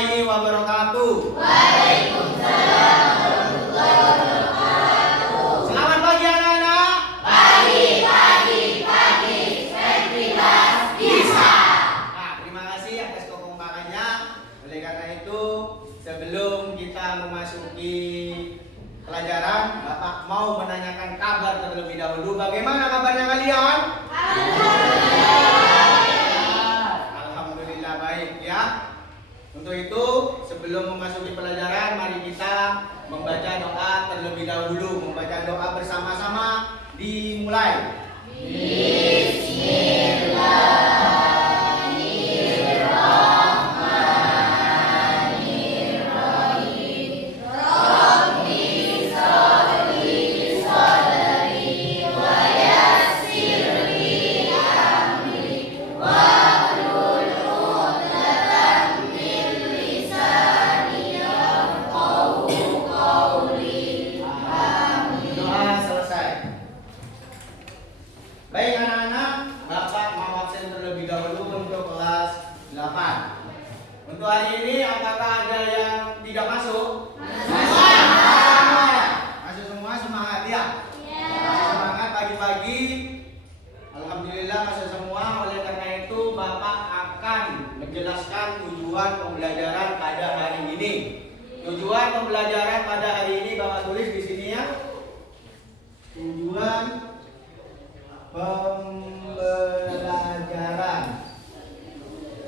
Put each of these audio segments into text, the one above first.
warahmatullahi wabarakatuh. Waalaikumsalam warahmatullahi wabarakatuh. Selamat pagi anak-anak. Pagi. Seperti kelas bisa. Nah, terima kasih atas kekompakannya. Oleh karena itu, sebelum kita memasuki pelajaran, Bapak mau menanyakan kabar terlebih dahulu. Bagaimana kabarnya kalian? Alhamdulillah baik ya. Untuk itu, sebelum memasuki pelajaran, mari kita membaca doa terlebih dahulu. Membaca doa bersama-sama, dimulai. Doa selesai. Baik anak-anak, Bapak mau absen terlebih dahulu untuk kelas 8. Untuk hari ini apakah ada yang tidak masuk? Masuk semua, semangat ya? Masih semangat pagi-pagi. Alhamdulillah masuk semua. Oleh karena itu Bapak akan menjelaskan tujuan pembelajaran pada hari ini. Tujuan pembelajaran pada hari ini Bapak tulis di sini ya. Tujuan pembelajaran.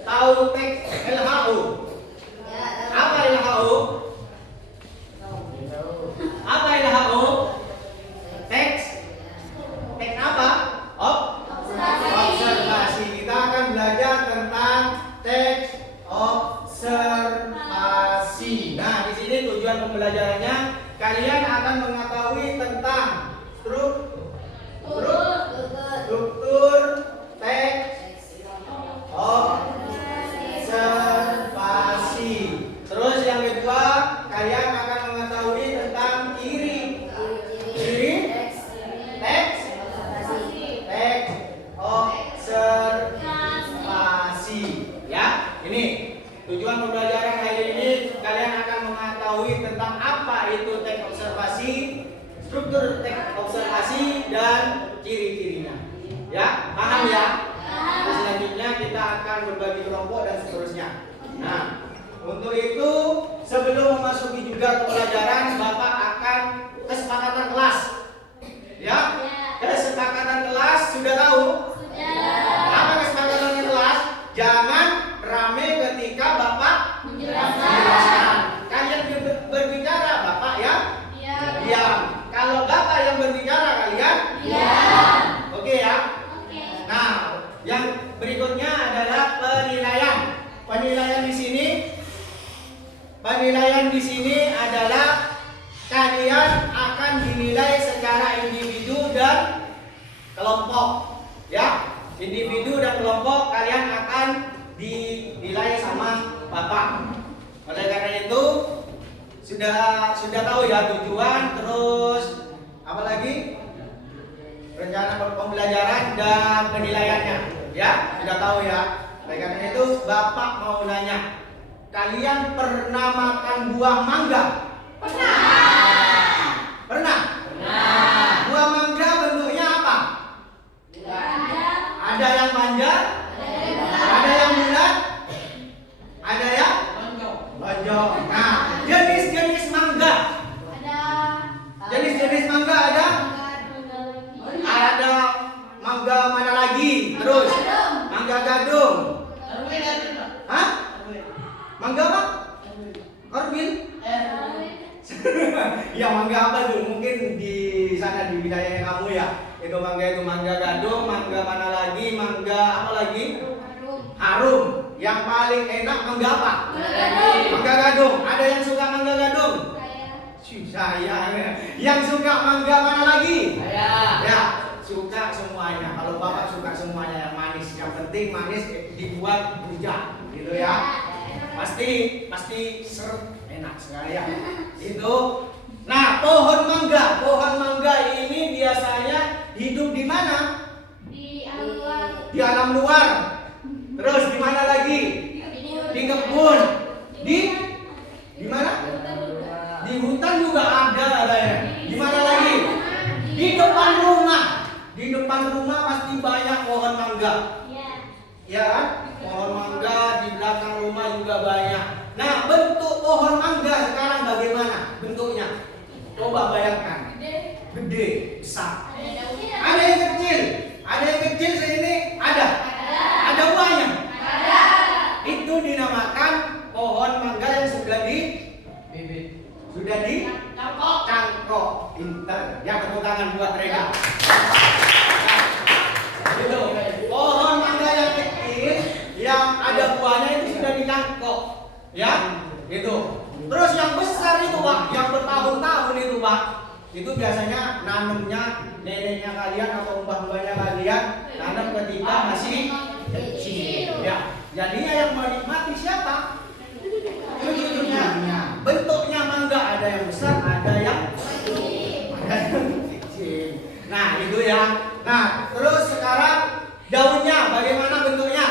Tahu teks LHU? Apa LHU? Apa LHU? Teks apa? Observasi. Kita akan belajar tentang teks observasi. Nah, di sini tujuan pembelajarannya kalian akan mengetahui tentang struktur teks observasi. Terus yang kedua, kalian akan mengetahui tentang ciri teks observasi. Ya, ini tujuan pembelajaran hari ini. Kalian akan mengetahui tentang apa itu teks observasi, struktur teks observasi, dan ciri-cirinya. Ya, paham ya? Nah, selanjutnya kita akan berbagi kelompok dan seterusnya. Nah, untuk itu sebelum memasuki juga ke pelajaran, Bapak akan kesepakatan kelas. Ya, kesepakatan kelas sudah tahu? Apa kesepakatan kelas? Jangan rame ketika Bapak menjelaskan. Kalian berbicara, Bapak ya? Diam. Kalau Bapak yang berbicara, kalian diam. Oke ya? Nah, yang berikutnya adalah penilaian. Penilaian di sini adalah kalian akan dinilai secara individu dan kelompok. Ya, individu dan kelompok kalian akan dinilai sama Bapak. Oleh karena itu sudah tahu ya tujuan, terus apa lagi? Rencana pembelajaran dan penilaiannya. Ya, sudah tahu ya. Oleh karena itu Bapak mau nanya, kalian pernah makan buah mangga? Pernah? Buah mangga bentuknya apa? Ada yang panjang, ada yang bulat, ada yang lonjong. Nah, jenis-jenis mangga. Jenis-jenis mangga ada? Ada mangga mana lagi? Terus mangga gadung. Hah? Mangga apa? Korbil? Ya, mangga apa tuh? Mungkin di sana di wilayah kamu ya. Itu mangga gadung, mangga mana lagi? Mangga apa lagi? Harum. Yang paling enak mangga apa? Mangga gadung. Ada yang suka mangga gadung? Saya. Yang suka mangga mana lagi? Ya, suka semuanya. Kalau Bapak suka semuanya yang manis. Yang penting manis dibuat rujak, gitu ya. Pasti seret, enak sekali ya. Itu. Nah, pohon mangga ini biasanya hidup di mana? Di alam luar. Terus di mana lagi? Di kebun. Di Di hutan juga ada ya. Di mana lagi? Di depan rumah. Di depan rumah pasti banyak pohon mangga. Ya kan? Pohon mangga di belakang rumah juga banyak. Nah, bentuk pohon mangga sekarang bagaimana bentuknya? Coba bayangkan. Gede, besar. Ada yang kecil. Ada yang kecil segini, ada. Ada buahnya. Itu dinamakan pohon mangga yang sudah di bibit. Sudah di cangkok. Pinter. Ya, tepuk tangan buat Rega. Gitu. Pohon mangga yang kecil yang ada buahnya itu sudah dicangkok. Ya, gitu. Terus yang besar itu, Pak, yang bertahun-tahun itu, Pak, itu biasanya nanamnya neneknya kalian atau mbah-mbahnya kalian nanam ketika masih kecil. Ya, jadinya yang menikmati siapa? Cucunya. Bentuknya mangga ada yang besar, ada yang kecil. Nah, itu ya. Nah, terus sekarang daunnya bagaimana bentuknya?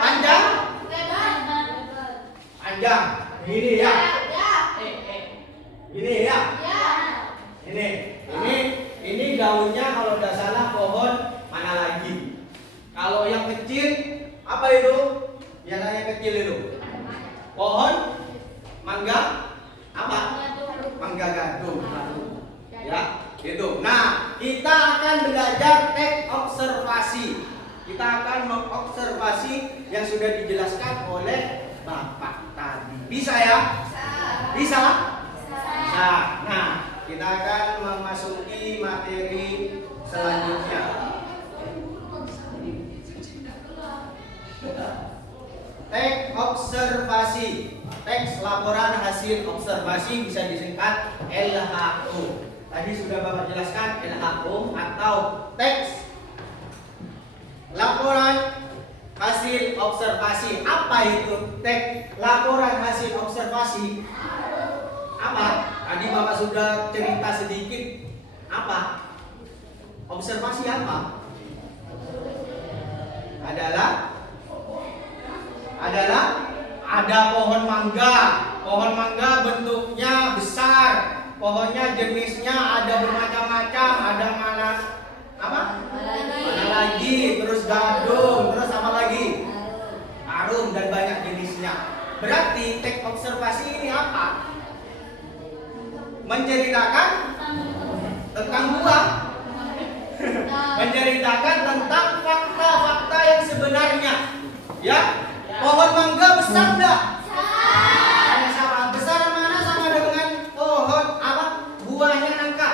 Panjang? Panjang. Ini ya. Ini ya. Ini daunnya kalau tidak salah pohon mana lagi? Kalau yang kecil apa itu? Yang kecil itu? Pohon mangga apa? Mangga gadung. Ya, gitu. Nah, kita akan belajar teknik observasi. Kita akan mengobservasi yang sudah dijelaskan oleh Bapak tadi. Bisa ya? Bisa? Nah, kita akan memasuki materi selanjutnya. Teks observasi. Teks laporan hasil observasi bisa disingkat LHO. Tadi sudah Bapak jelaskan LHO atau teks laporan hasil observasi. Apa itu teks laporan hasil observasi? Apa? Tadi Bapak sudah cerita sedikit. Apa? Observasi apa? Adalah ada pohon mangga. Pohon mangga bentuknya besar. Pohonnya jenisnya ada bermacam-macam. Ada mana lagi, terus gadung, terus apa lagi? Arum dan banyak jenisnya. Berarti teks observasi ini apa? Menceritakan tentang buah. Menceritakan tentang fakta-fakta yang sebenarnya. Ya, pohon mangga besar enggak? Sama. Besar mana sama dengan pohon apa? Buahnya nangka.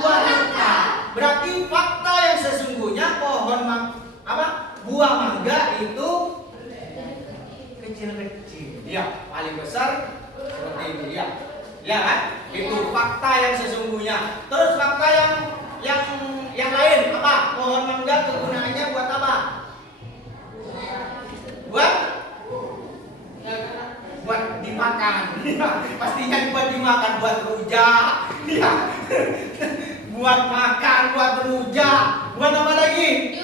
Buah nangka. Berarti fakta yang sesungguhnya buah mangga itu kecil-kecil. Ya, paling besar seperti ini ya. Ya kan? Itu fakta yang sesungguhnya. Terus fakta yang lain apa? Pohon mangga kegunaannya buat apa? Buat dimakan. Ya, pastinya buat dimakan, buat rujak. Ya. Buat makan, buat rujak. Buat apa lagi?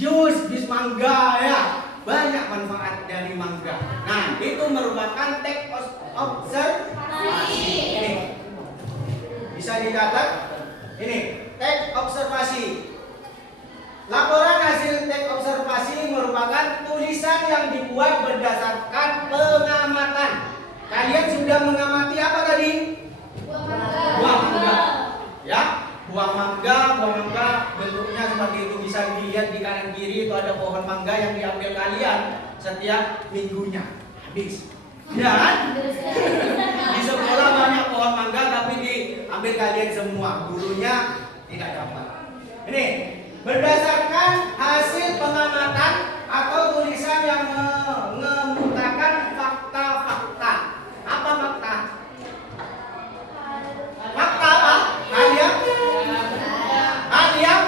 Jus mangga ya. Banyak manfaat dari mangga. Nah, itu merupakan teks observasi. Ini bisa dicatat. Ini teks observasi. Laporan hasil teks observasi merupakan tulisan yang dibuat berdasarkan pengamatan. Kalian sudah mengamati apa tadi? Buah mangga. Ya, buah mangga bentuknya seperti itu, bisa dilihat di kanan kiri itu ada pohon mangga yang diambil kalian setiap minggunya. Habis. Ya kan? Di sekolah banyak pohon mangga tapi diambil kalian semua. Gurunya tidak dapat. Ini berdasarkan hasil pengamatan atau tulisan yang mengemukakan fakta-fakta. Apa fakta? Fakta apa? Kalian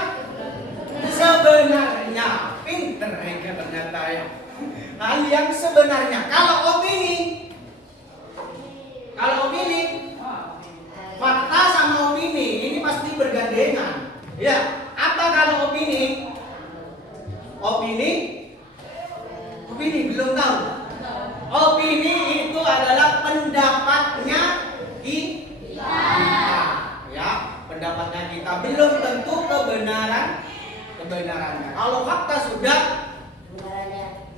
sebenarnya pinter Rega ternyata ya. Hal yang sebenarnya. Kalau opini, fakta sama opini ini pasti bergandengan. Ya, apa kalau opini? Opini belum tahu. Opini itu adalah pendapat sudah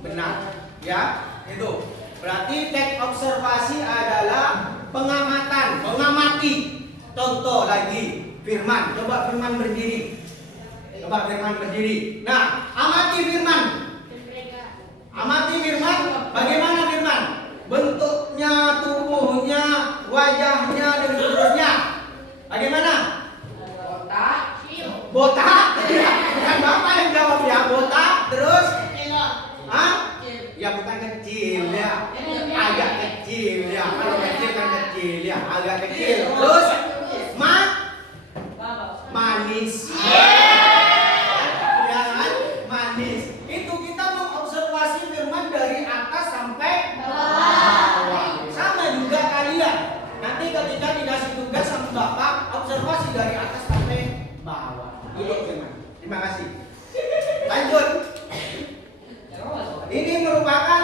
benar. Ya, itu. Berarti teks observasi adalah pengamatan, mengamati. Contoh lagi, Firman. Coba Firman berdiri. Coba Firman berdiri. Nah, amati Firman. Amati Firman. Bagaimana Firman? Bentuknya, tubuhnya, wajahnya, dan seterusnya. Bagaimana? Botak. Bukan Bapak yang jawab ya. Botak. Terus? Hah? Ya bukan kecil ya. Agak kecil ya. Kalau kecil kan kecil ya. Agak kecil. Terus? Manis. Ya kan? Manis. Itu kita mengobservasi Firman dari atas sampai bawah. Sama juga kalian. Nanti ketika dikasih tugas sama Bapak, observasi dari atas sampai bawah. Duduk Firman. Terima kasih. Lanjut. Ini merupakan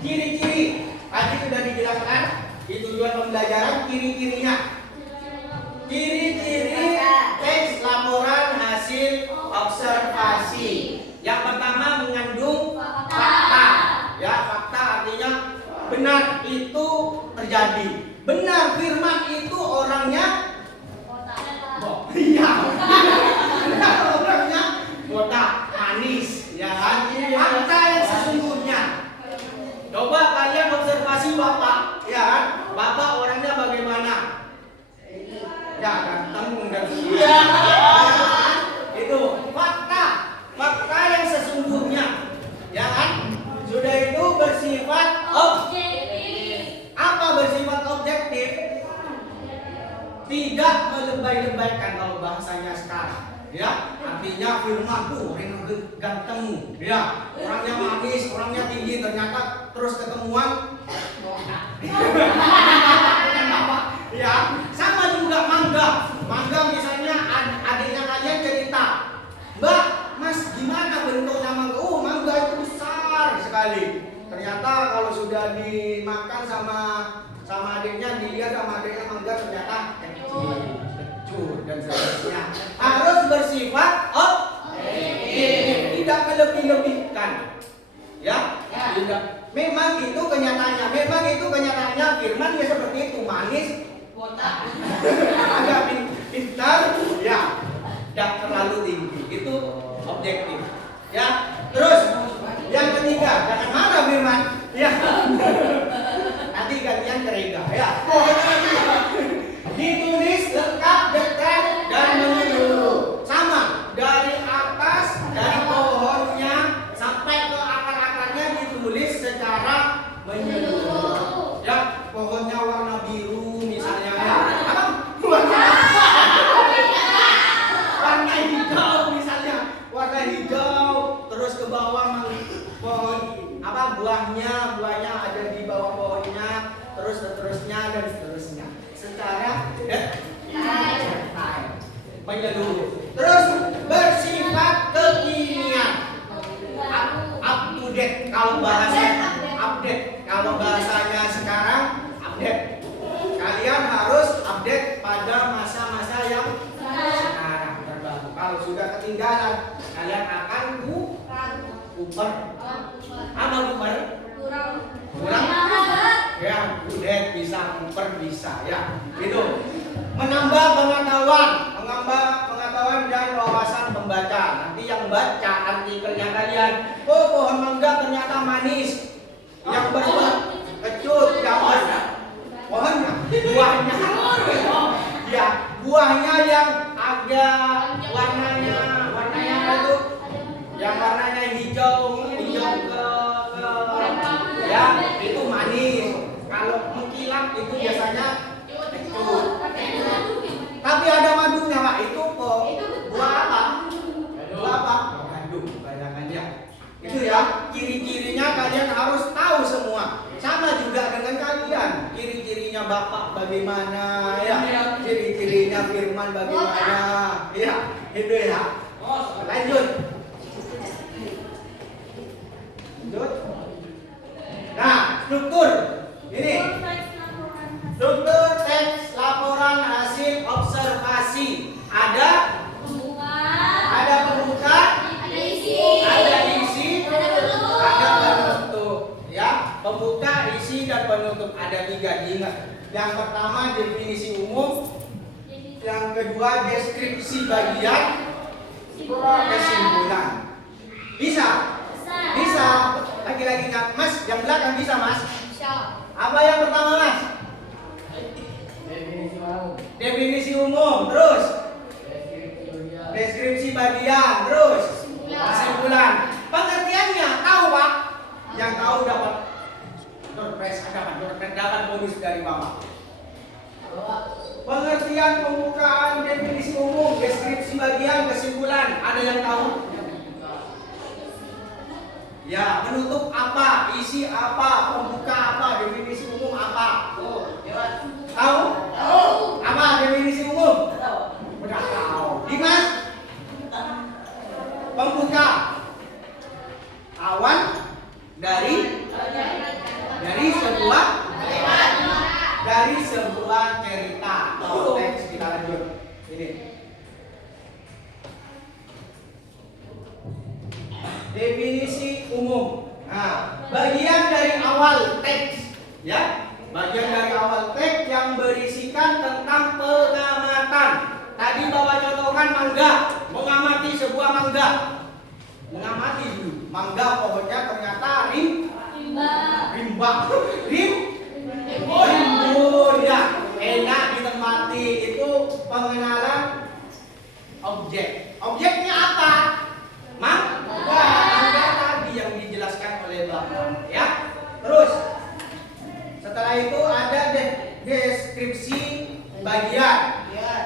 ciri-ciri. Tadi sudah dijelaskan di tujuan pembelajaran ciri-cirinya. Ciri-ciri teks laporan hasil observasi. Yang pertama mengandung fakta. Ya, fakta artinya benar itu terjadi. Benar Firman itu orangnya iya. Benar orangnya botak, manis, ya kan? Fakta yang sesungguhnya. Coba kalian observasi Bapak, ya kan? Bapak orangnya bagaimana? Ya, ganteng dan iya. Itu fakta, fakta yang sesungguhnya, ya kan? Sudah itu bersifat objektif. Apa bersifat objektif? Tidak melebay-lebaykan kalau bahasanya sekarang. Ya, artinya Firman tuh orang ganteng, ya, orangnya manis, orangnya tinggi, ternyata terus ketemuan. Ya, sama juga mangga misalnya adiknya kalian cerita, Mbak, Mas gimana bentuknya mangga? Oh, mangga itu besar sekali. Ternyata kalau sudah dimakan sama adiknya, dilihat sama adiknya mangga ternyata kecil dan seterusnya. Harus bersifat objektif, tidak melebih-lebihkan. Ya, tidak. Memang itu kenyataannya Firman ya seperti itu, manis, botak, agak pintar, ya, tidak terlalu tinggi. Itu objektif. Ya, terus yang ketiga, jangan marah Firman. Ya, nanti gantian Rega. Ya, ditulis lengkap, detail, dan menyeluruh. Sama dari atas, dari pohonnya sampai ke akar-akarnya ditulis secara menyeluruh. Ya, pohonnya warna biru misalnya ya. Apa? Warna hijau misalnya. Warna hijau, terus ke bawah pohon apa buahnya ada di bawah pohonnya, terus seterusnya dan seterusnya. Secara detail, menyeluruh. Terus bersifat kekinian, up to date. Kalau bahasanya update, kalau bahasanya sekarang update. Kalian harus update pada masa-masa yang sekarang terbaru. Kalau sudah ketinggalan, kalian akan kuper. Apa kuper? Kurang. Ya, update bisa, kuper bisa ya. Itu menambah pengetahuan dan wawasan pembaca. Nanti yang baca artikelnya kalian, oh pohon mangga ternyata manis. Yang berbuah kecut, yang pohonnya, buahnya. Ya, buahnya yang agak warnanya itu, yang warnanya hijau ke ya itu manis. Kalau mengkilap itu biasanya kecut. Tapi ada madunya Pak. Itu kok buah apa? Buah apa? Madu, bayangannya. Itu ya, ciri-cirinya kalian harus tahu semua. Sama juga dengan kalian. Ciri-cirinya Bapak bagaimana ya? Ciri-cirinya Firman bagaimana? Ya, itu ya. Lanjut. Nah, struktur. Ini. Struktur teks laporan hasil observasi. Ada pembuka, ada isi, Ada 3 diingat. Yang pertama definisi umum, yang kedua deskripsi bagian, kesimpulan. Bisa? Bisa. Lagi-lagi ingat Mas, yang belakang bisa Mas? Apa yang pertama Mas? Definisi umum, terus deskripsi bagian, terus kesimpulan. Pengertiannya tahu Pak? Yang tahu dapat dapat bonus dari Bapak. Pengertian pembukaan definisi umum, deskripsi bagian, kesimpulan. Ada yang tahu? Ya, menutup apa, isi apa, pembuka apa, definisi umum apa? Tahu? Apa definisi umum? Udah tahu. Dimas? Pembuka awan dari sebuah cerita atau teks. Kita lanjut. Ini definisi umum. Nah, bagian dari awal teks, ya, bagian dari awal teks yang berisikan tentang pengamatan. Tadi Bapak contohkan mangga, mengamati sebuah mangga. Mengamati dulu. Mangga pohonnya ternyata rimbun, ya, enak ditempati. Itu pengenalan objek. Objeknya apa? Mangga tadi yang dijelaskan oleh Bapak, ya. Terus setelah itu ada deskripsi bagian.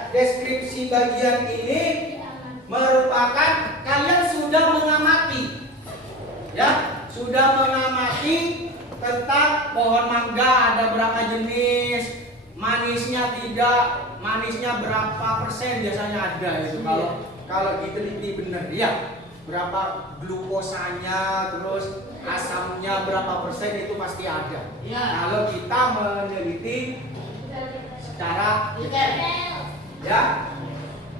Deskripsi bagian ini merupakan kalian sudah mengamati, ya, sudah mengamati tentang pohon mangga ada berapa jenis, manisnya tidak, manisnya berapa persen biasanya ada itu kalau diteliti benar, ya, berapa glukosanya, terus asamnya berapa persen itu pasti ada. Kalau kita meneliti secara ya.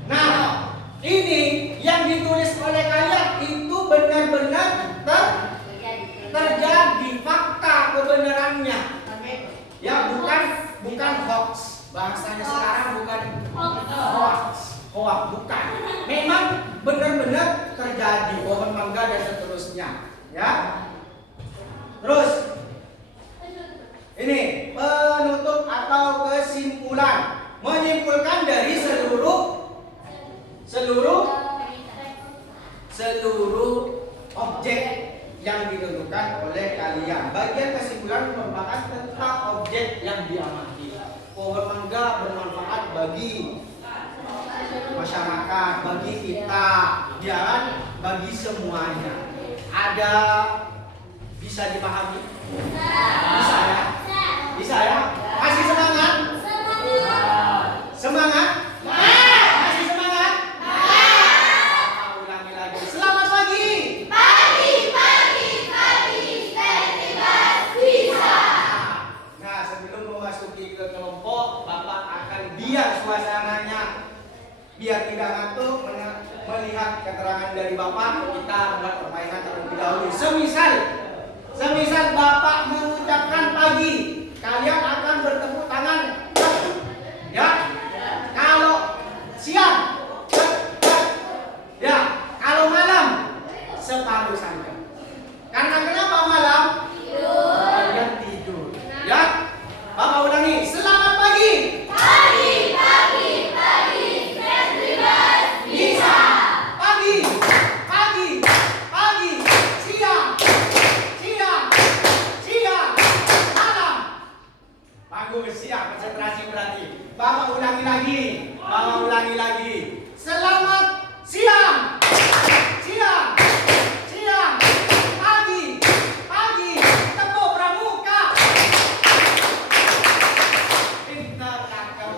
Nah, ini yang ditulis oleh kalian itu benar-benar terjadi fakta kebenarannya. Ya, bukan hoax. Bahasanya sekarang bukan hoax, bukan. Memang benar-benar terjadi pohon mangga dan seterusnya, ya. Terus ini penutup atau kesimpulan. Menyimpulkan dari seluruh objek yang ditentukan oleh kalian. Bagian kesimpulan merupakan tentang objek yang diamati. Pohon mangga bermanfaat bagi masyarakat, bagi kita, dan bagi semuanya. Ada bisa dipahami? Bisa ya? Bisa ya? Kasih semangat. Semangat? Masih semangat? Ulangi lagi. Selamat pagi. Pagi, bisa. Nah, sebelum memasuki ke kelompok, Bapak akan biar suasananya, biar tidak ngantuk, melihat keterangan dari Bapak. Kita buat permainan terlebih dahulu. Semisal Bapak mengucapkan pagi, kalian akan bertepuk tangan, ya. Kalau siang, ya. Kalau malam, separuh saja. Karena kenapa malam? Kalian tidur, ya. Bapak ulangi. Selamat pagi. Pagi, bisa. Pagi, siang, malam. Bagus, siap, konsentrasi berarti. Bapak ulangi lagi. Selamat siang, pagi, tepuk pramuka. Pintar kakak.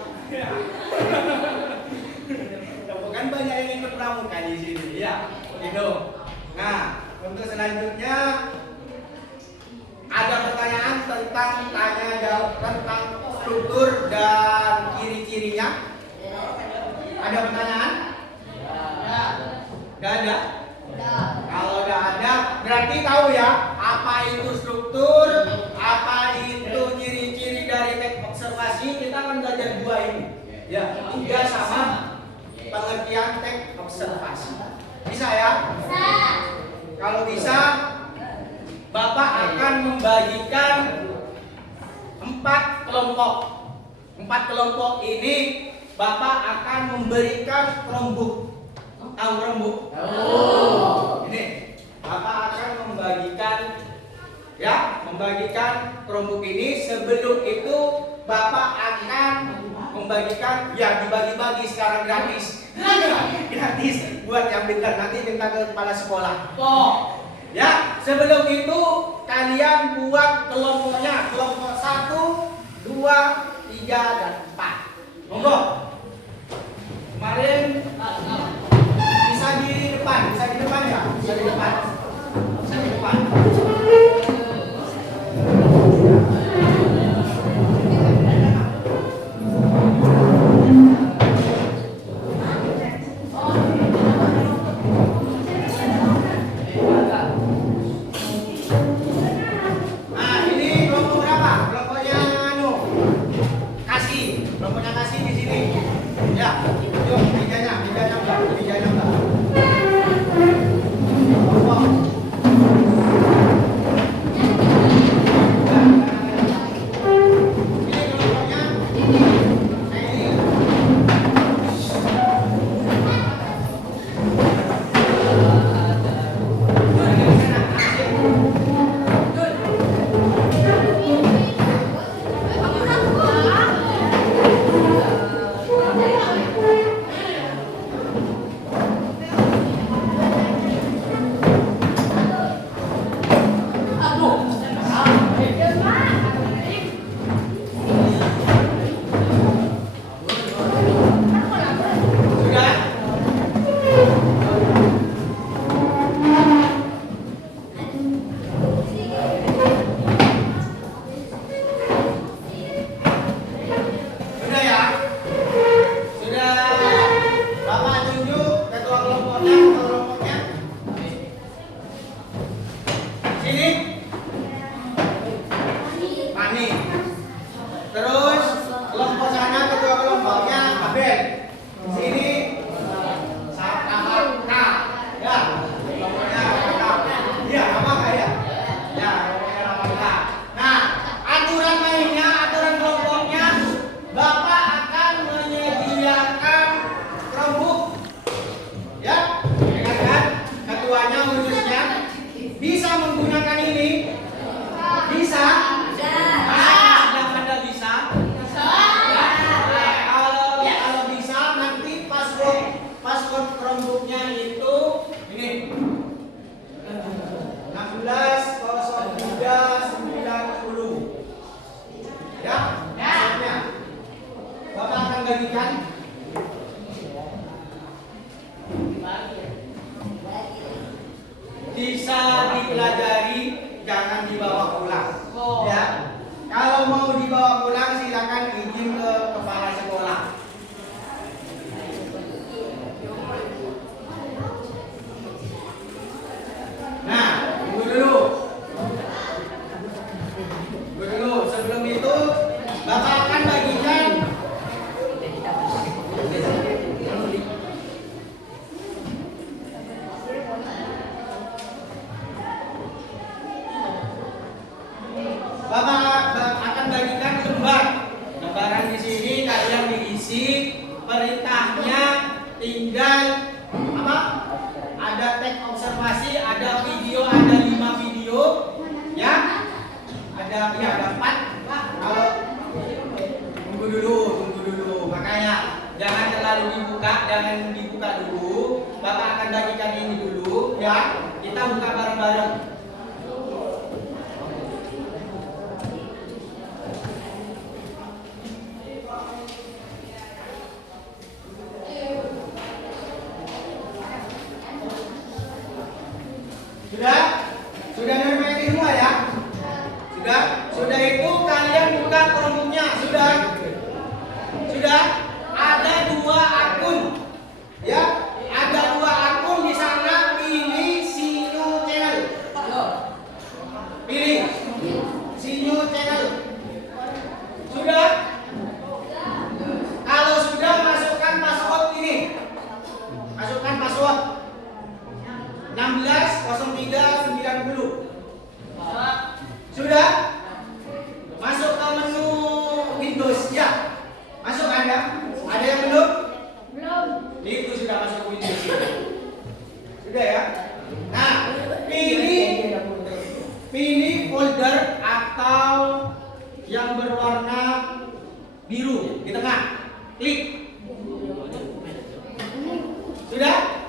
Bukan banyak yang ikut pramuka di sini, ya. Itu. Nah, untuk selanjutnya ada pertanyaan tentang struktur dan ciri-cirinya. Ada pertanyaan? Gak ada? Kalau udah ada, berarti tahu ya apa itu struktur, apa itu ciri-ciri kita akan belajar dua ini. Ya, tiga sama pengertian teks observasi. Bisa ya? Bisa. Kalau bisa, Bapak akan membagikan 4 kelompok. 4 kelompok ini Bapak akan memberikan rembuk. Tahu rembuk? Ini Bapak akan membagikan kelompok ini. Sebelum itu Bapak akan membagikan, ya dibagi-bagi secara gratis. Gratis buat yang pintar, nanti minta ke kepala sekolah. Ya, sebelum itu kalian buat kelompoknya, kelompok 1, 2, 3, dan 4. Monggo. Kemarin bisa di depan ya? Bisa di depan. Nah, ini kelompok berapa? Kelompoknya kelompoknya kasih di sini. Ya, yuk mejanya Mbak. Kelompok. Terus kelompok sana kedua kelompoknya Abel. Sini Sakamaka. Ya, kelompoknya Sakamaka. Iya, apa enggak ya? Ya, kelompoknya Sakamaka. Nah, aturan mainnya, aturan kelompoknya, Bapak akan menyediakan kelompok. Ya, kan? Ketuanya khususnya bisa menggunakan ini. Bisa. Password Chromebooknya itu ini 160390. Ya, passwordnya Bapak akan bagikan. Bisa dipelajari, jangan dibawa pulang. Ya, kalau mau dibawa pulang silakan izin ke kepala sekolah. Nah, tunggu dulu. Sebelum itu, Bapak akan bagikan lembaran di sini. Kalian diisi perintahnya, tinggal apa? Ada teks observasi, ada video, ada 5 video, ya. Ada 4. Kalau tunggu dulu. Makanya jangan terlalu dibuka dulu. Bapak akan bagikan ini dulu, ya. Kita buka bareng-bareng. Sudah normal semua ya? Sudah itu kalian buka Chromebooknya. Sudah ada 2 akun. Ya, ada 2 akun di sana. Ini Sino Channel. klik. Sudah?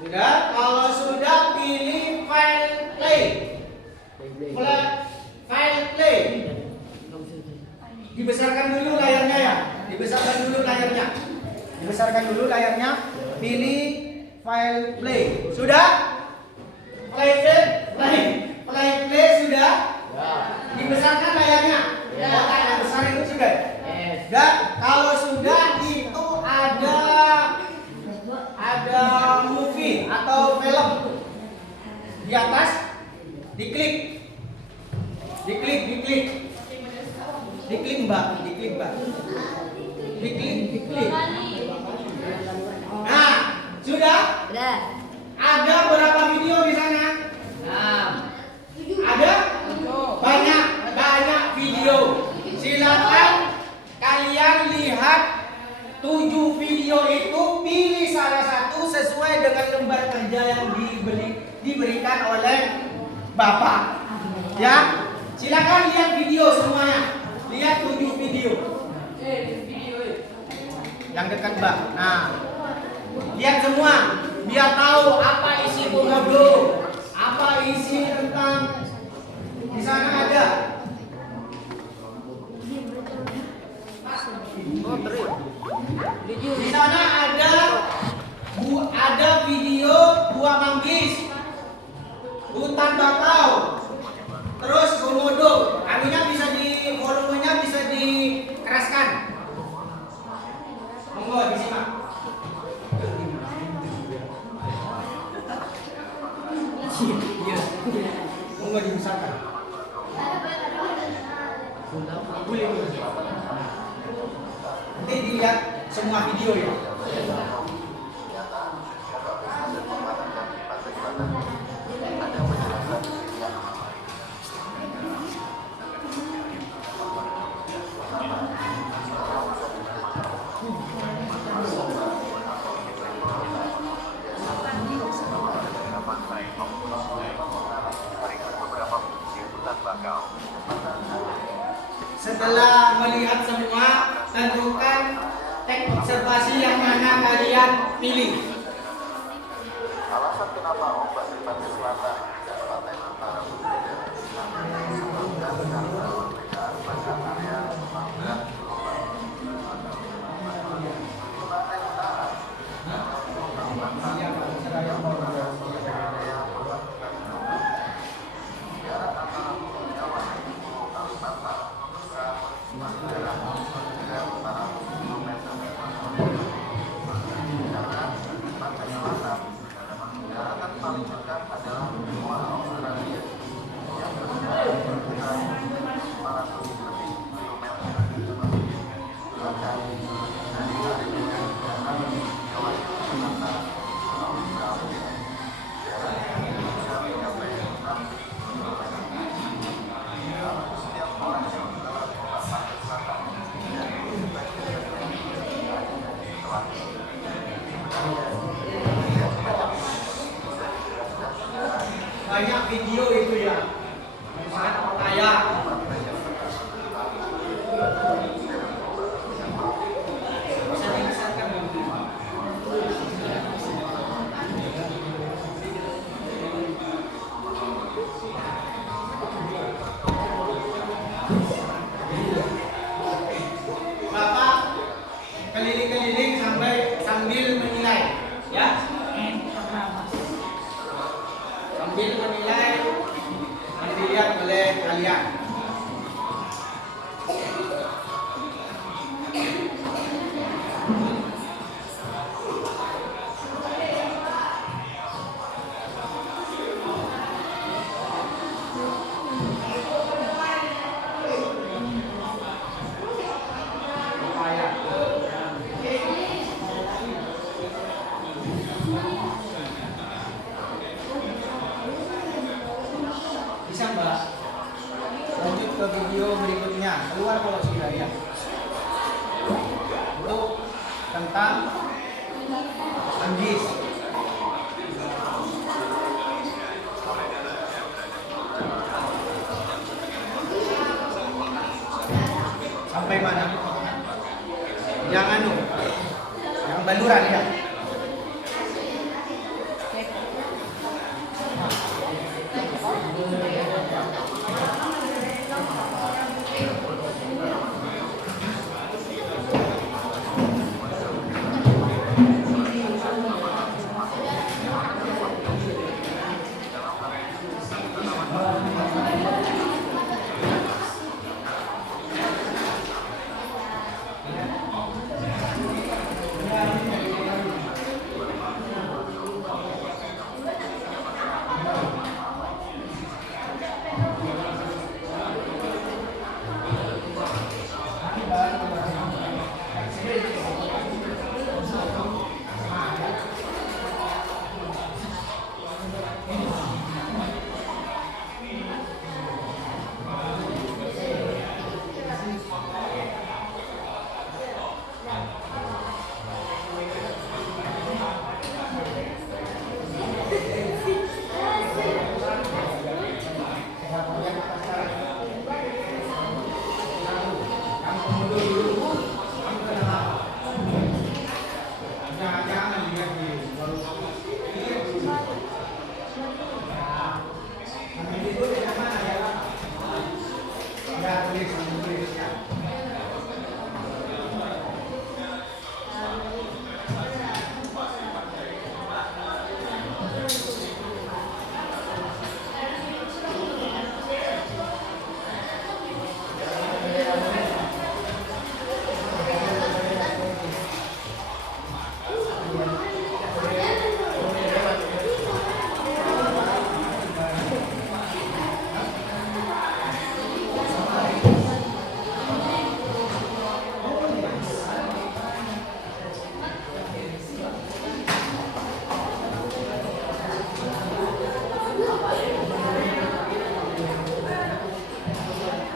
Sudah. Kalau sudah, pilih file play. File play. Dibesarkan dulu layarnya ya. Dibesarkan dulu layarnya. Dibesarkan dulu layarnya. Pilih file play. Sudah? Play sudah? Dibesarkan layarnya. Kotak yang besar itu sudah. Dan kalau sudah itu ada movie atau film di atas, diklik mbak, diklik. Nah, sudah? Ada berapa video di sana? Ada? Banyak video. Silakan kalian lihat 7 video itu, pilih salah satu sesuai dengan lembar kerja yang diberikan oleh Bapak. Ya, silakan lihat video semuanya. Lihat 7 video. Yang dekat Mbak. Nah, lihat semua biar tahu apa isi komodo, apa isi tentang di sana ada. Di sana ada video buah manggis, hutan bakau, terus komodo. Volumenya bisa dikeraskan. Monggo disimak. Iya. Monggo dibesarkan. Boleh. Nanti dilihat semua video ya. Setelah melihat semua, tentukan teks observasi yang mana kalian pilih. Alasan kenapa ombak di pantai selatan dan pantai utara berbeda karena perbedaan pada area pembangunan gelombang. Di pantai utara, jarak antara Pulau Jawa dan Pulau Kalimantan jarak 400 km. Pantai selatan, daratan paling dekat adalah benua Australia yang berjarak berkira 500 lebih kilometer. Bahkan dari area darat Jawa Selatan ke Australia, jaraknya bisa mencapai 6.000 kilometer. Kalau setiap orang yang berjalan ke pantai selatan dari bagian telah banyak video itu ya, sangat kaya. Bisa dibesarkan dulu. Bapak keliling-keliling sambil menilai, ya. Sambil menilai yang dilihat oleh kalian. Bisa Mbak, lanjut ke video berikutnya. Keluar kalau sudah ya. Untuk tentang manggis. Sampai mana? Yang anu, yang baluran ya.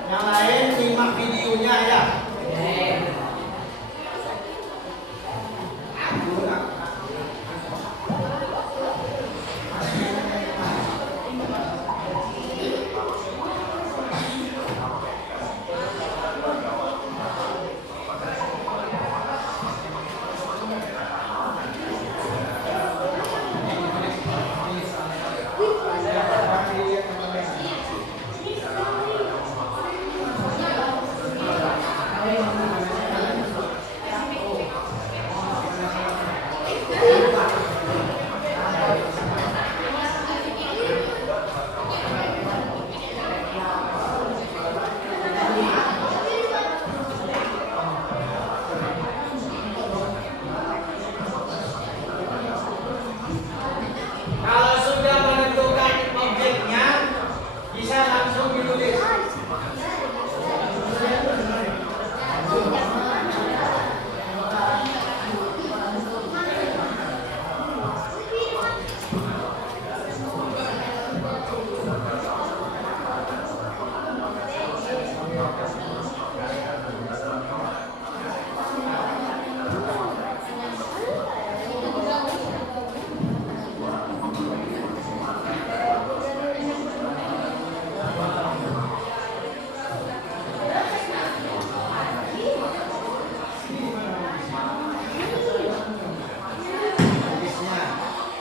Yang lain simak videonya ya. Kalau sudah menentukan objeknya, bisa langsung ditulis.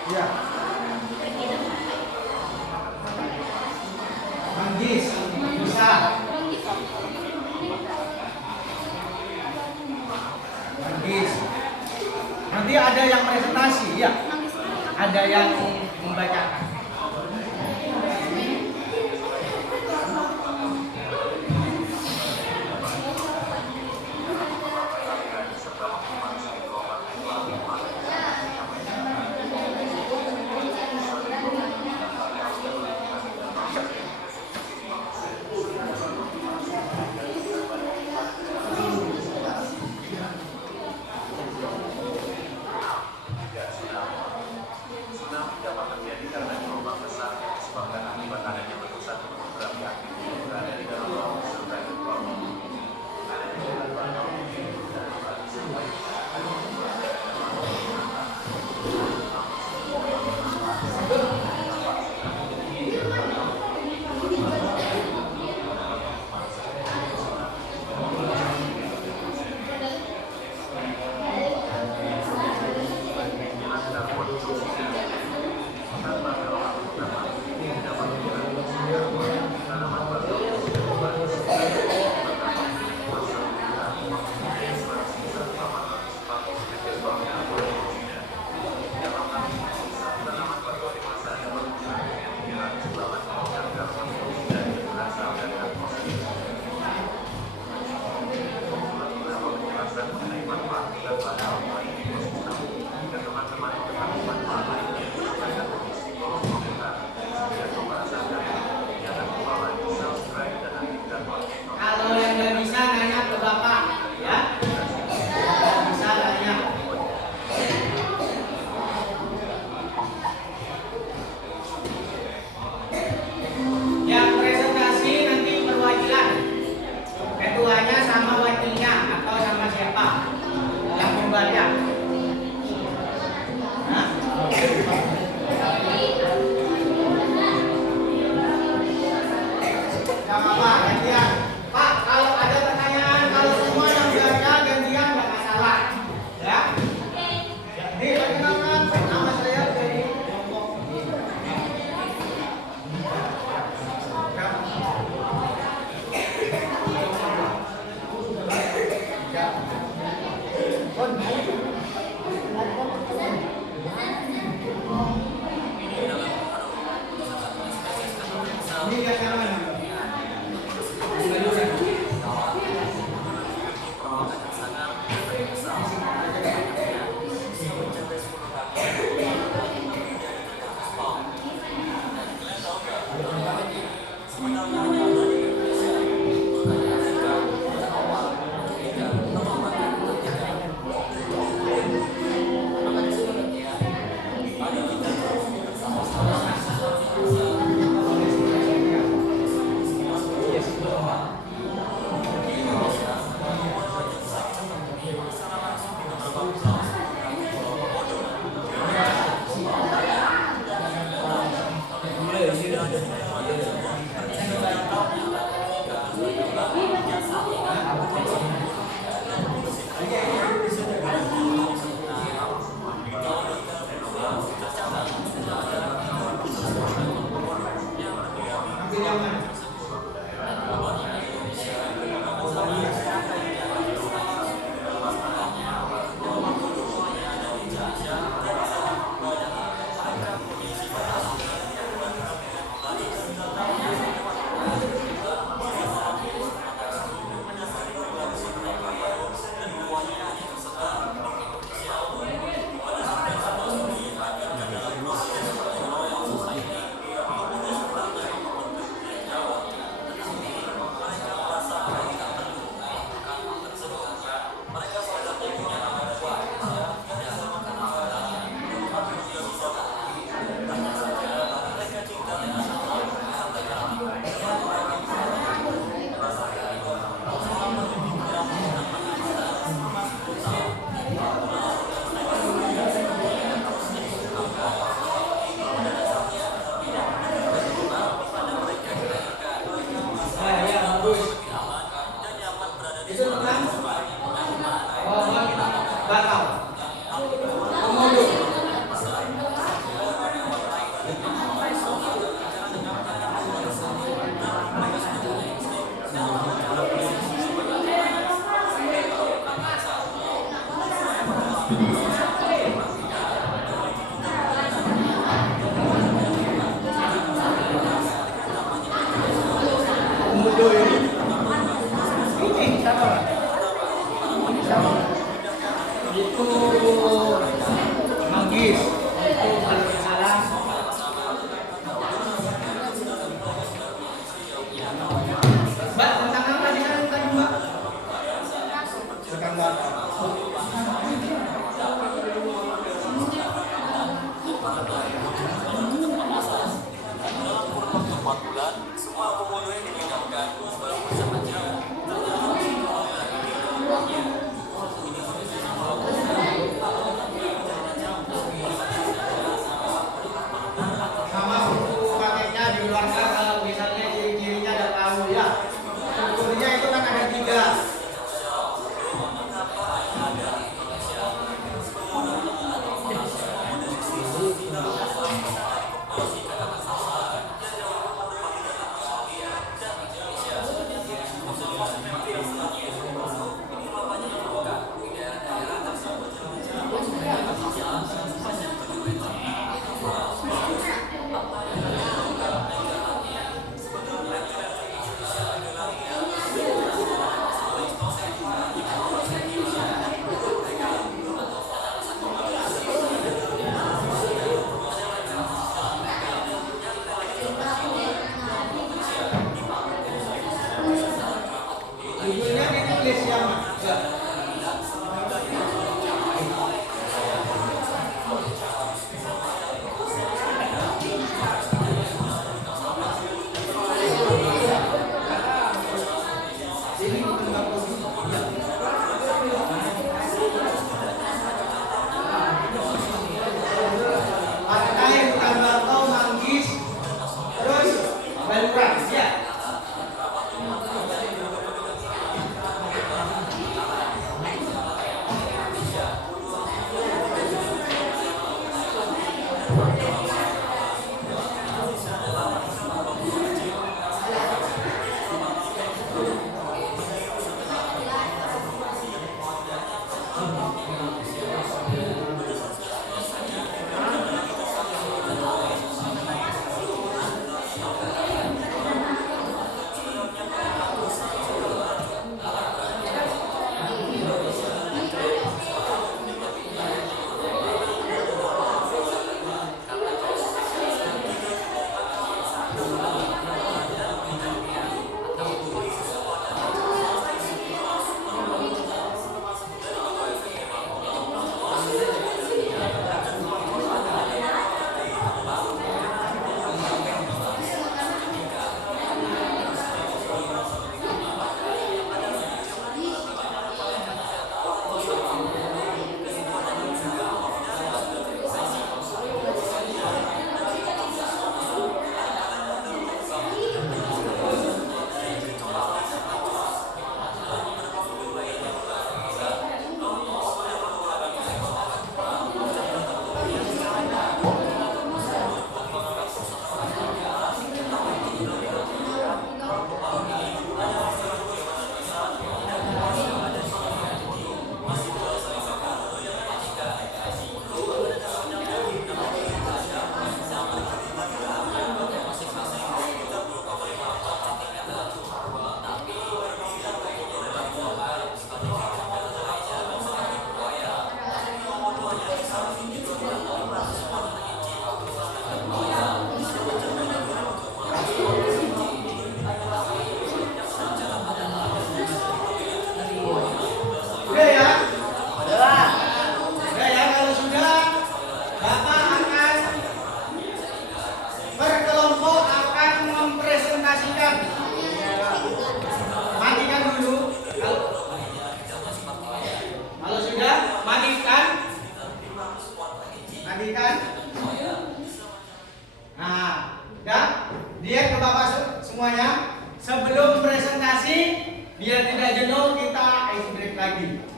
Ya. Manggis, bisa. Manggis. Nanti ada yang presentasi, ya. Ada yang membacakan. Tsunami dapat terjadi karena pohon bakau. Komodo. Komodo ini siapa? Siapa? Itu manggis. Itu kalau tidak salah. Mbak, tentang apa di sana tadi, Mbak? Tentang bakau. Untuk 4 bulan, semua komodo yang dipindahkan baru bersama jauh. Sama suku kakeknya dikeluarkan kalau misalnya ciri-cirinya ada tahu ya. Strukturnya itu kan ada 3. Judulnya ditulis yang enggak. Ini bukan bakau. Pakai bukan bakau, manggis, terus baluran ya.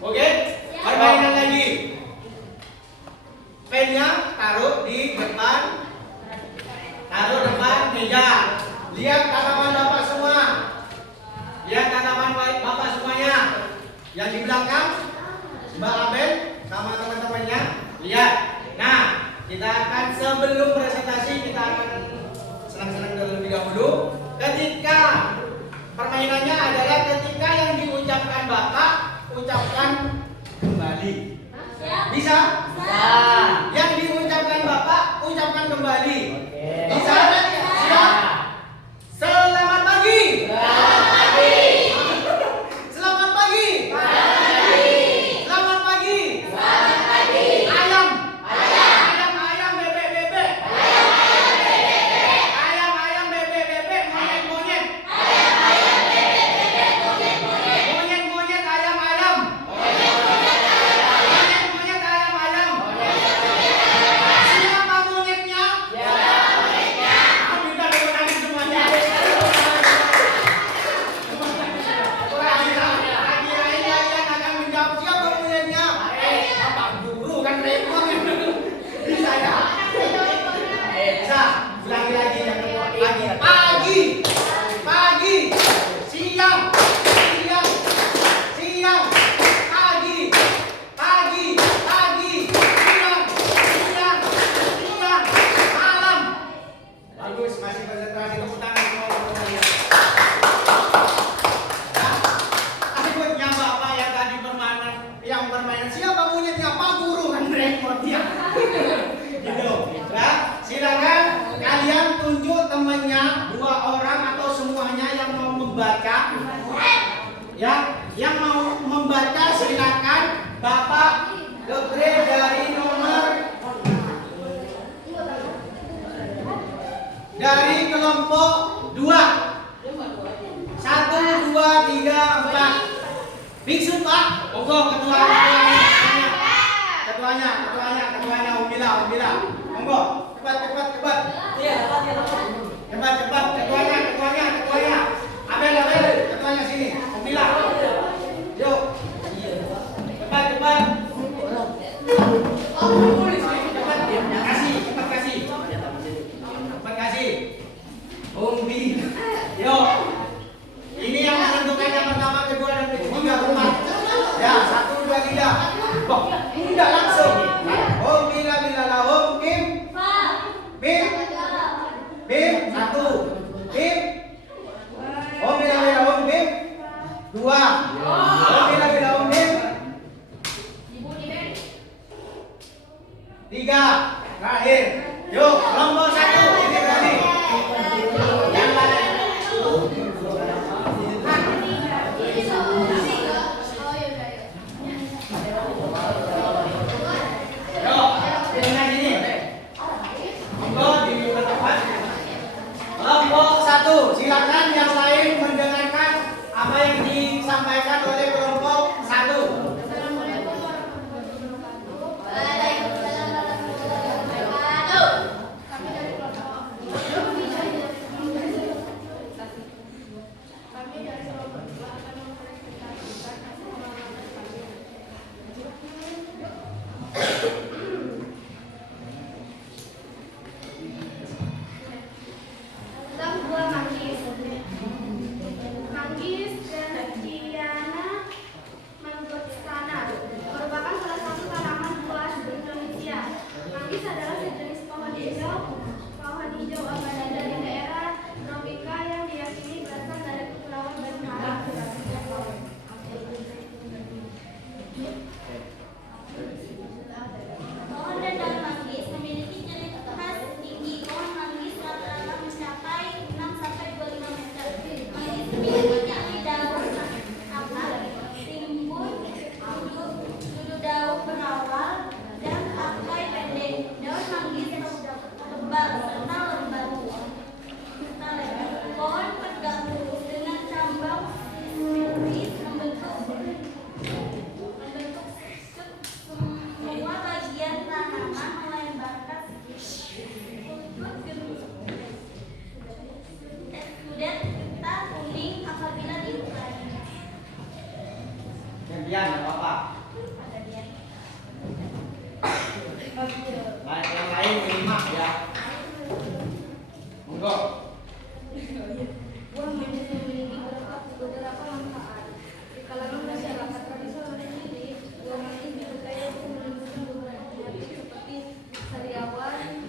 Oke? Permainan lagi. Pennya taruh di depan. Taruh depan meja. Lihat tatapan Bapak semua. Lihat tatapan Bapak semuanya. Yang di belakang Mbak Abel sama teman-temannya. Lihat. Nah, kita akan sebelum presentasi kita akan senang-senang terlebih dahulu. Ketika permainannya adalah ketika yang diucapkan Bapak ucapkan kembali. Bisa? Yang diucapkan Bapak ucapkan kembali. Bisa? Siap? Selamat pagi. Selamat pagi. Selamat pagi. Ayam. Ayam bebek bebek. Ayam bebek bebek. Monyet monyet. Monyet monyet ayam ayam. Monyet monyet ayam ayam. Siapa monyetnya? Kita dapat lagi semuanya. Lagi-lagi kalian akan menjawab siapa monyetnya? Bapak guru kan repot. Bisa ya? Bisa. Ulangi lagi yang kedua. Pagi. Pagi. Siang. Siang. Siang. Pagi. Pagi. Pagi. Siang. Siang. Siang. Malam. Bagus, masih konsentrasi. Tepuk tangan semua untuk kalian. Takutnya Bapak yang tadi permainan siapa monyetnya? Pak Guru kan repot ya. Gitu. Ya, silakan kalian tunjuk temannya 2 orang atau semuanya yang mau membaca. Ya, yang mau membaca silakan Bapak Dokter dari nomor dari kelompok 2. 1, 2, 3, 4. Biksu Pak, monggo ketuanya, Umila. Monggo, cepat. Cepat, ketuanya. Abel, ketuanya sini. Umila. Yuk. Cepat. Cepat kasih. Umbi. Yuk. Ini yang menentukan yang pertama, kedua, dan ketiga rumah. Ya, 1, 2, 3. Bok, enggak langsung. Om bila lahum kim. Bim 1. Bim. Om bila lahum kim. 2. Om bila lahum kim. 3. Terakhir. Yuk, kelompok 1. Ini berani. Yang lain. Kelompok 1, silakan yang lain mendengarkan apa yang disampaikan oleh kelompok 1. Dian, nggak apa-apa. Nah, yang lain 5 ya. Monggo. Buah manggis memiliki beberapa manfaat. Di kalangan masyarakat tradisional sendiri, buah manggis dipercaya untuk menyembuhkan beberapa penyakit seperti sariawan,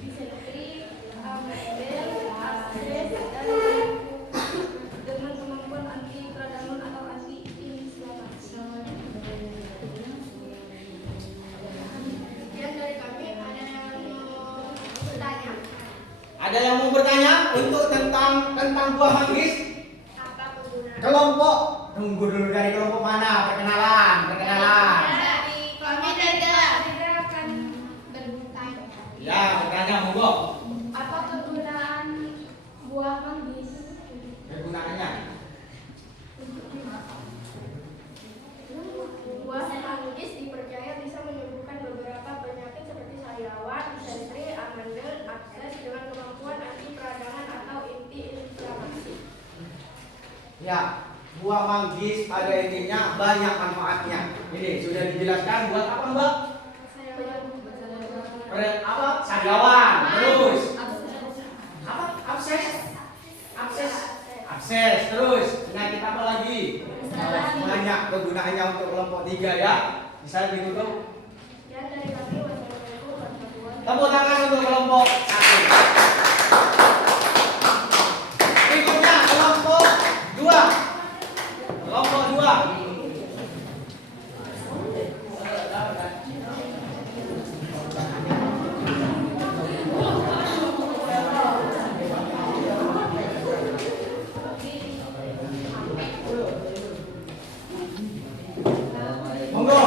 disentri, amebel, absces, dan dengan kemampuan anti peradangan atau anti inflamasi. Sekian dari kami. Ada yang mau bertanya? Ada yang mau bertanya untuk tentang buah manggis? Apa kegunaan? Kelompok. Tunggu dulu, dari kelompok mana? Perkenalan. Kami dari dalam. Kita akan bertanya. Ya, bertanya monggo. Apa kegunaan buah manggis? Kegunaannya. Buah manggis dipercaya bisa menyembuhkan beberapa penyakit seperti sariawan, disentri, amandel, absces dengan kemampuan anti peradangan atau anti inflamasi. Ya, buah manggis pada intinya banyak manfaatnya. Ini sudah dijelaskan buat apa, Mbak? Apa? Sariawan. Terus apa? Abses. Terus penyakit apa lagi? Banyak kegunaannya untuk kelompok 3 ya. Bisa ditutup. Ya, dari kami wassalamualaikum warahmatullahi wabarakatuh. Tepuk tangan untuk kelompok 1. Berikutnya kelompok 2. Kelompok 2. Monggo.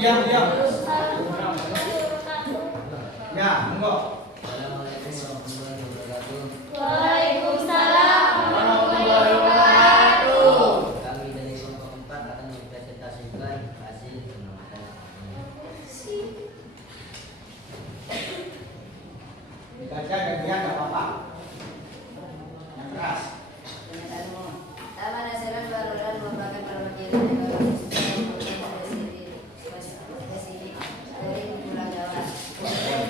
Diam. Ya, monggo. Waalaikumsalam warahmatullahi wabarakatuh. Kami dari kelompok 4 akan mempresentasikan hasil pengamatan. Baca dan dia nggak apa-apa. Yang keras. Taman Nasional Baluran merupakan perwakilan negara spesifik dari Pulau Jawa.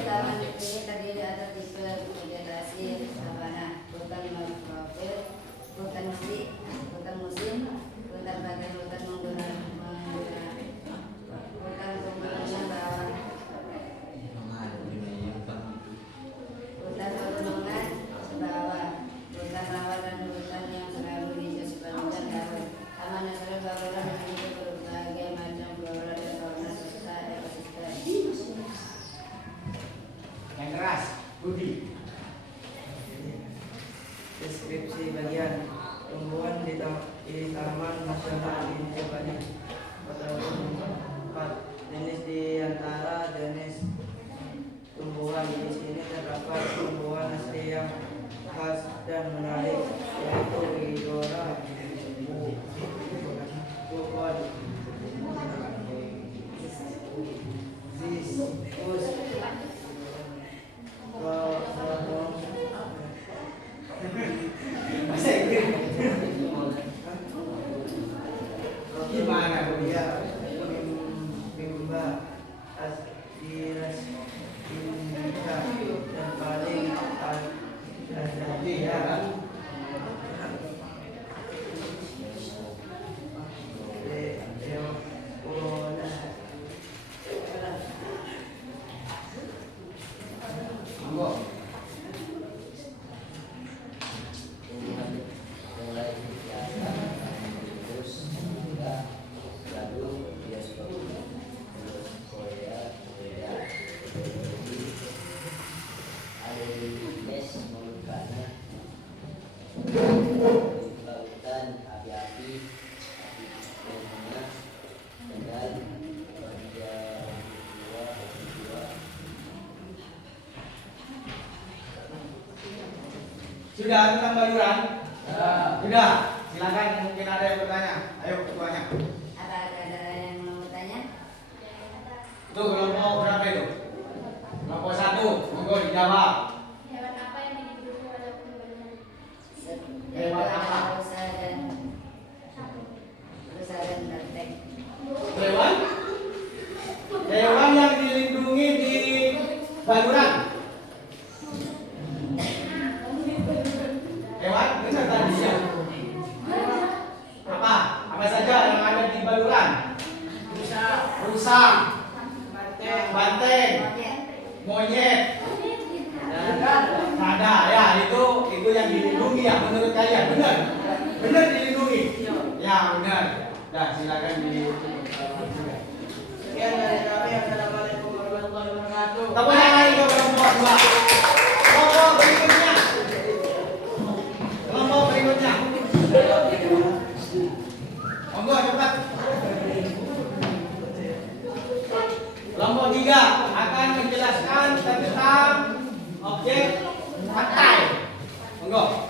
Taman ini terdiri atas tipe vegetasi sabana, hutan mangrove, hutan musim, hutan bagian hutan menggunakan hutan pegunungan bawah, hutan pegunungan bawah, hutan rawa dan hutan yang selalu hijau sepanjang tahun. Taman Nasional Baluran memiliki berbagai macam flora dan fauna serta ekosistem. Yang keras. Budi. Deskripsi bagian tumbuhan di Taman Nasional ini banyak. Terdapat 4 jenis di antara jenis tumbuhan di sini terdapat tumbuhan asli yang khas dan menarik, yaitu Igora, Bukon, Ziskus, Bahasa Inggris. Gimana Bu? Ya, Bimba, Astiras, Indika, dan paling Iya. Monggo. Mulai biasa, terus lalu bioskop, terus Korea, ada les vulkanik, lautan, api-api, bunga, kendal, kerja dua. Sudah tentang baluran? Sudah. Silakan, mungkin ada yang bertanya. Ayo ketuanya. Apa ada yang mau bertanya? Itu kelompok berapa itu? Kelompok 1. Monggo dijawab. Hewan apa yang dihidupi pada pembangunan? Hewan apa? Rusa dan praktek. usang, banteng, monyet. Ada ya, itu yang dilindungi ya menurut kalian, benar? Benar dilindungi? Ya benar. Nah silakan di. Sekian dari kami. Assalamualaikum warahmatullahi wabarakatuh. Tepuk tangan lagi ke kelompok 2. Kelompok berikutnya. Kelompok berikutnya. Monggo cepat. Kelompok 3 akan menjelaskan tentang objek pantai. Monggo.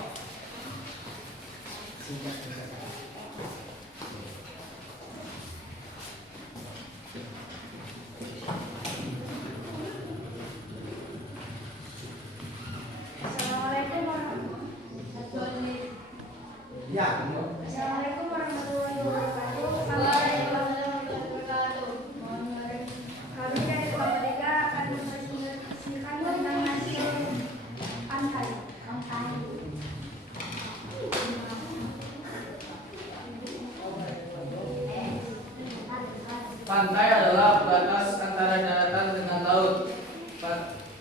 Assalamualaikum warahmatullahi Ya, monggo. Assalamualaikum warahmatullahi wabarakatuh. Kami dari kelompok 3 akan mempresentasikan tentang hasil pantai. Pantai adalah batas antara daratan dengan laut.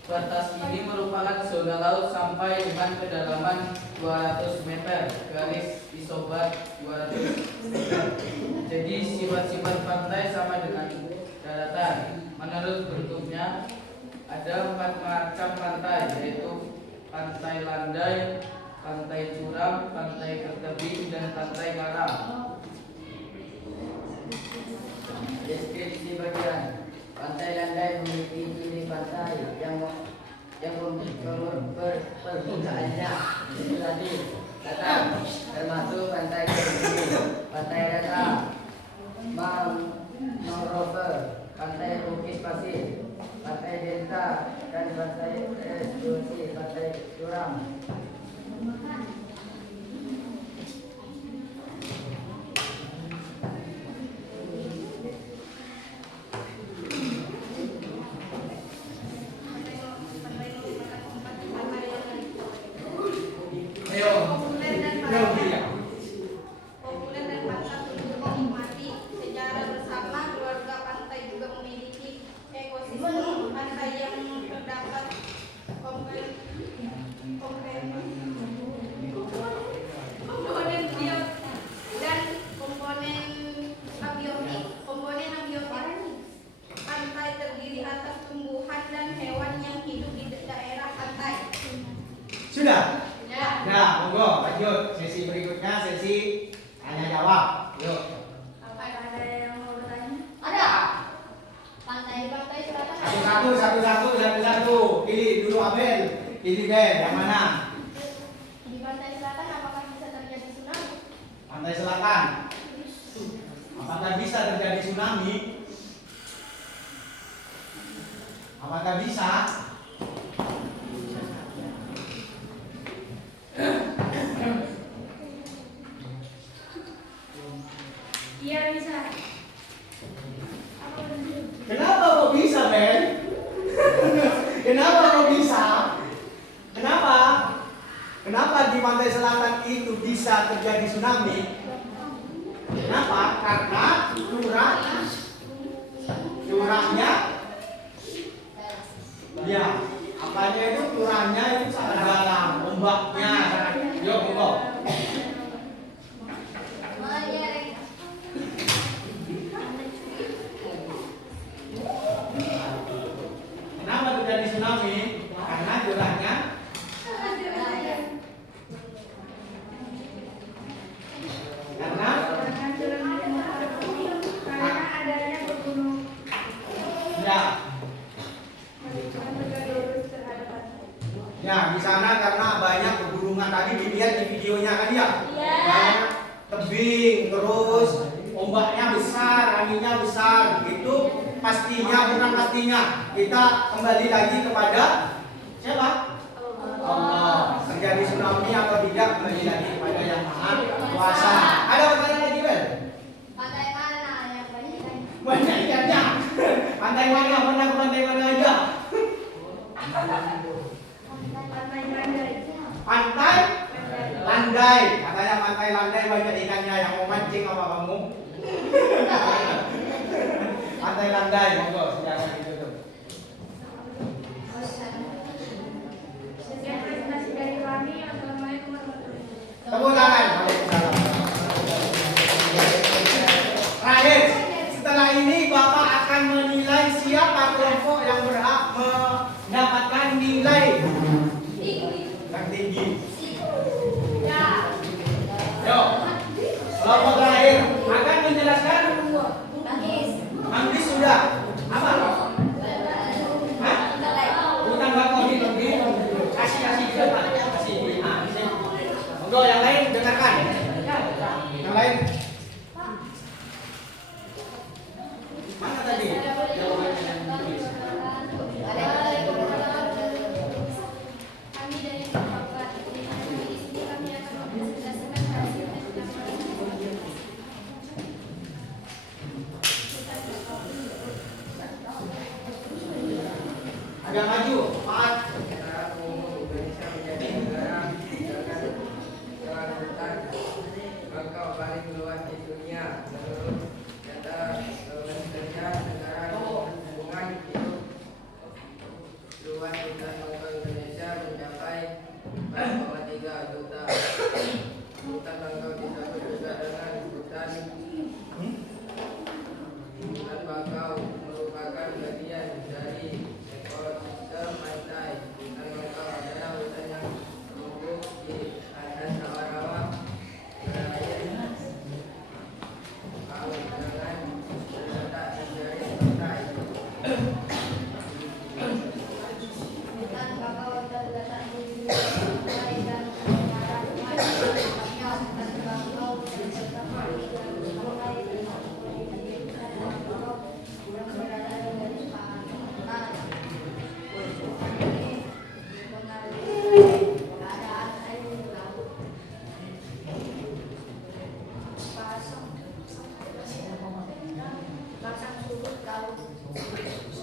Batas ini merupakan zona laut sampai dengan kedalaman 200 meter, garis isobar 200 meter. Jadi sifat-sifat pantai sama dengan daratan. Menurut bentuknya ada 4 macam pantai, yaitu pantai landai, pantai curam, pantai ketebing, dan pantai karang. Deskripsi bagian. Pantai landai memiliki ciri pantai yang permukaannya itu tadi datar, termasuk pantai Ketebing, pantai rata, mangrove, pantai bukit pasir, pantai delta, dan pantai erosi, pantai curam. Ayo. Populer dan patut untuk dinikmati. Secara bersama keluarga pantai juga memiliki ekosistem pantai yang terdapat komponen bio dan komponen abiotik. Komponen abiotik pantai terdiri atas tumbuhan dan hewan yang hidup di daerah pantai. Sudah? Ya, monggo lanjut sesi berikutnya, sesi tanya jawab. Yuk. Ada yang mau bertanya? Ada. Pantai selatan. Satu. Pilih dulu Abel. Pilih Ben, yang mana? Di pantai selatan apakah bisa terjadi tsunami? Pantai selatan. Apakah bisa terjadi tsunami? Apakah bisa? Iya bisa. Kenapa kok bisa, Ben? Kenapa kok bisa? Kenapa? Kenapa di pantai selatan itu bisa terjadi tsunami? Kenapa? Karena curahnya, ya, apanya itu curahnya itu sangat dalam, ombaknya sangat. Yuk, monggo. Kenapa terjadi tsunami? Karena curahnya. Karena adanya pegunungan ya, ya di sana karena banyak pegunungan tadi dilihat di videonya kan ya. Banyak tebing, terus ombaknya besar, anginnya besar, itu pastinya bukan pastinya. Kita kembali lagi kepada siapa? Allah. Terjadi tsunami atau tidak kembali lagi kepada yang Maha Kuasa. Ada pertanyaan lagi, Bel? Pantai mana yang banyak ikan? Banyak ikannya. Pantai mana? Pernah ke pantai mana aja? pantai landai. Pantai Landai. Katanya pantai Landai banyak ikannya, yang mau mancing apa kamu? Pantai Landai, monggo silakan ditutup. Sekian presentasi dari kami. Assalamualaikum warahmatullahi wabarakatuh. Tepuk tangan. Waalaikumsalam. Terakhir, setelah ini Bapak akan menilai siapa kelompok yang berhak mendapatkan nilai tertinggi. Yo, kelompok terakhir akan menjelaskan. Manggis sudah. Apa? Hah? Utang bakau di lebih. Kasih ke Pak. Kasih. Ah, sini. Monggo yang lain dengarkan. Yang lain. Mana tadi? Kami dari Bapak di sini kami akan mempresentasikan hasil tes Agak maju. Pak. Negara umum Indonesia menjadi negara dengan jalan hutan bakau paling luas di dunia menurut data Kementerian Negara Lingkungan Hidup. Luas hutan bakau Indonesia mencapai 4,3 juta. Hutan bakau disebut juga dengan hutan bakau merupakan bagian dari ekosistem pantai. Hutan bakau adalah hutan yang tumbuh di atas rawa-rawa berair laut dengan terletak di garis pantai. Hutan bakau terletak di pantai dan pengenalan tempatnya hutan bakau terletak di garis pantai dan hutan bakau yang berada di garis pantai. Mengaliri keadaan air laut. Pasang surut laut.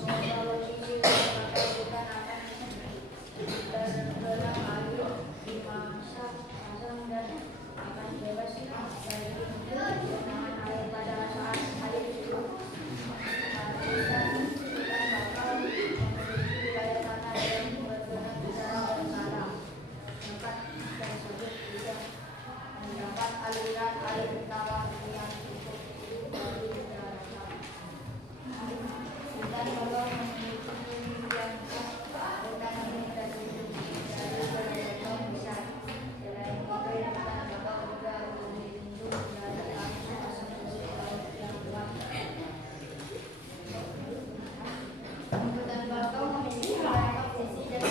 Kalau ini maka hutan akan tergelam air di masa pasang dan akan bebas dari genangan air pada saat air surut. Hutan bakau memiliki wilayah tanah yang bergerak secara berkala. Tempat tersebut bisa mendapat aliran air utama yang cukup dari daratan. Hutan bakau memiliki ciri yang khas. Hutan ini terdiri dari berbagai besar. Selain itu, hutan bakau juga berlindung dari arus tersebut laut yang kuat. Hutan bakau memiliki banyak sisi dan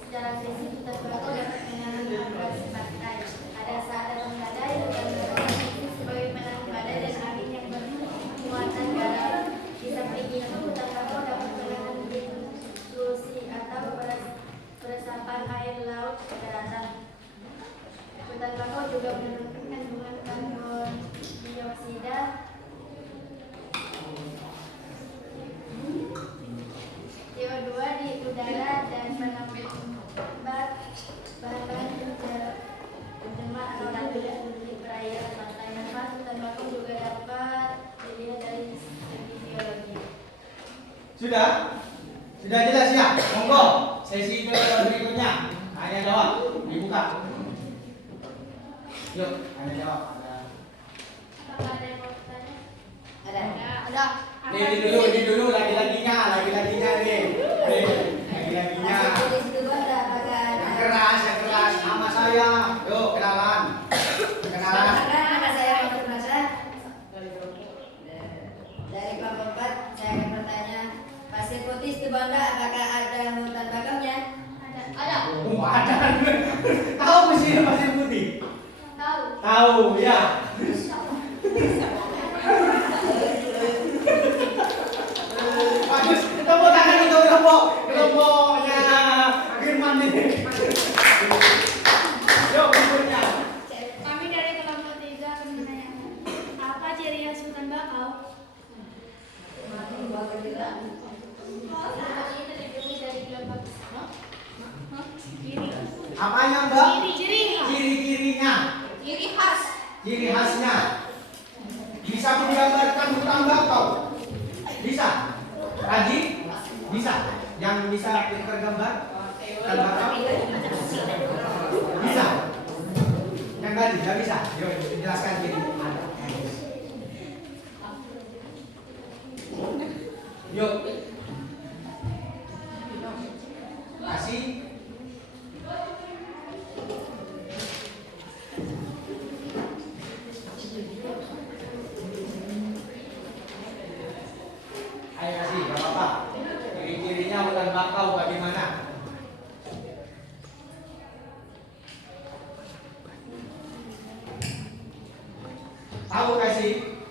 secara sisi hutan bakau dapat menahan abrasi pantai. Ada saat datang badai, hutan bakau berfungsi sebagai penahan badai dan angin yang bermuatan garam. Di samping itu, hutan bakau dapat menahan intrusi atau peresapan air laut ke daratan. Hutan bakau juga menurunkan kandungan karbon dioksida CO2 di udara dan menambah bahan-bahan pencemar atau racun di perairan pantai. Manfaat hutan bakau juga dapat dilihat dari segi biologi. Sudah? Sudah jelas ya? Monggo. Sesi berikutnya. Tanya jawab. Dibuka. Yuk, tanya jawab. Apakah ada yang mau bertanya? Ada. Ini dulu lagi-laginya nih. Lagi-laginya. Masih di situ ada apakah Yang ada? keras. Nama saya. Yuk, kenalan. Kenalan. Nama saya Muhammad Masa. Dari kelompok 4, saya akan bertanya, Pasir Putih Situbondo apakah ada hutan bakaunya? Ada. Oh, ada. Tahu mesin pasir putih? Tahu. Tahu, ya. Bagus. Tepuk tangan untuk kelompoknya Firman ini. Yuk, berikutnya. Kami dari kelompok 3 menanyakan, apa ciri khas hutan bakau? Hutan ini terdiri dari kelompok ciri. Apanya, Mbak? Ciri khas. Ciri-cirinya. Ciri khas. Ciri khasnya. Bisa menggambarkan hutan bakau. Bisa bisa pintar gambar? Gambar apa? Bisa. Yang tadi nggak bisa. Yuk, jelaskan gini. Yuk. Kasih. Ayo kasih, gak apa-apa. Ciri-cirinya hutan bakau bagaimana? Tahu kasih?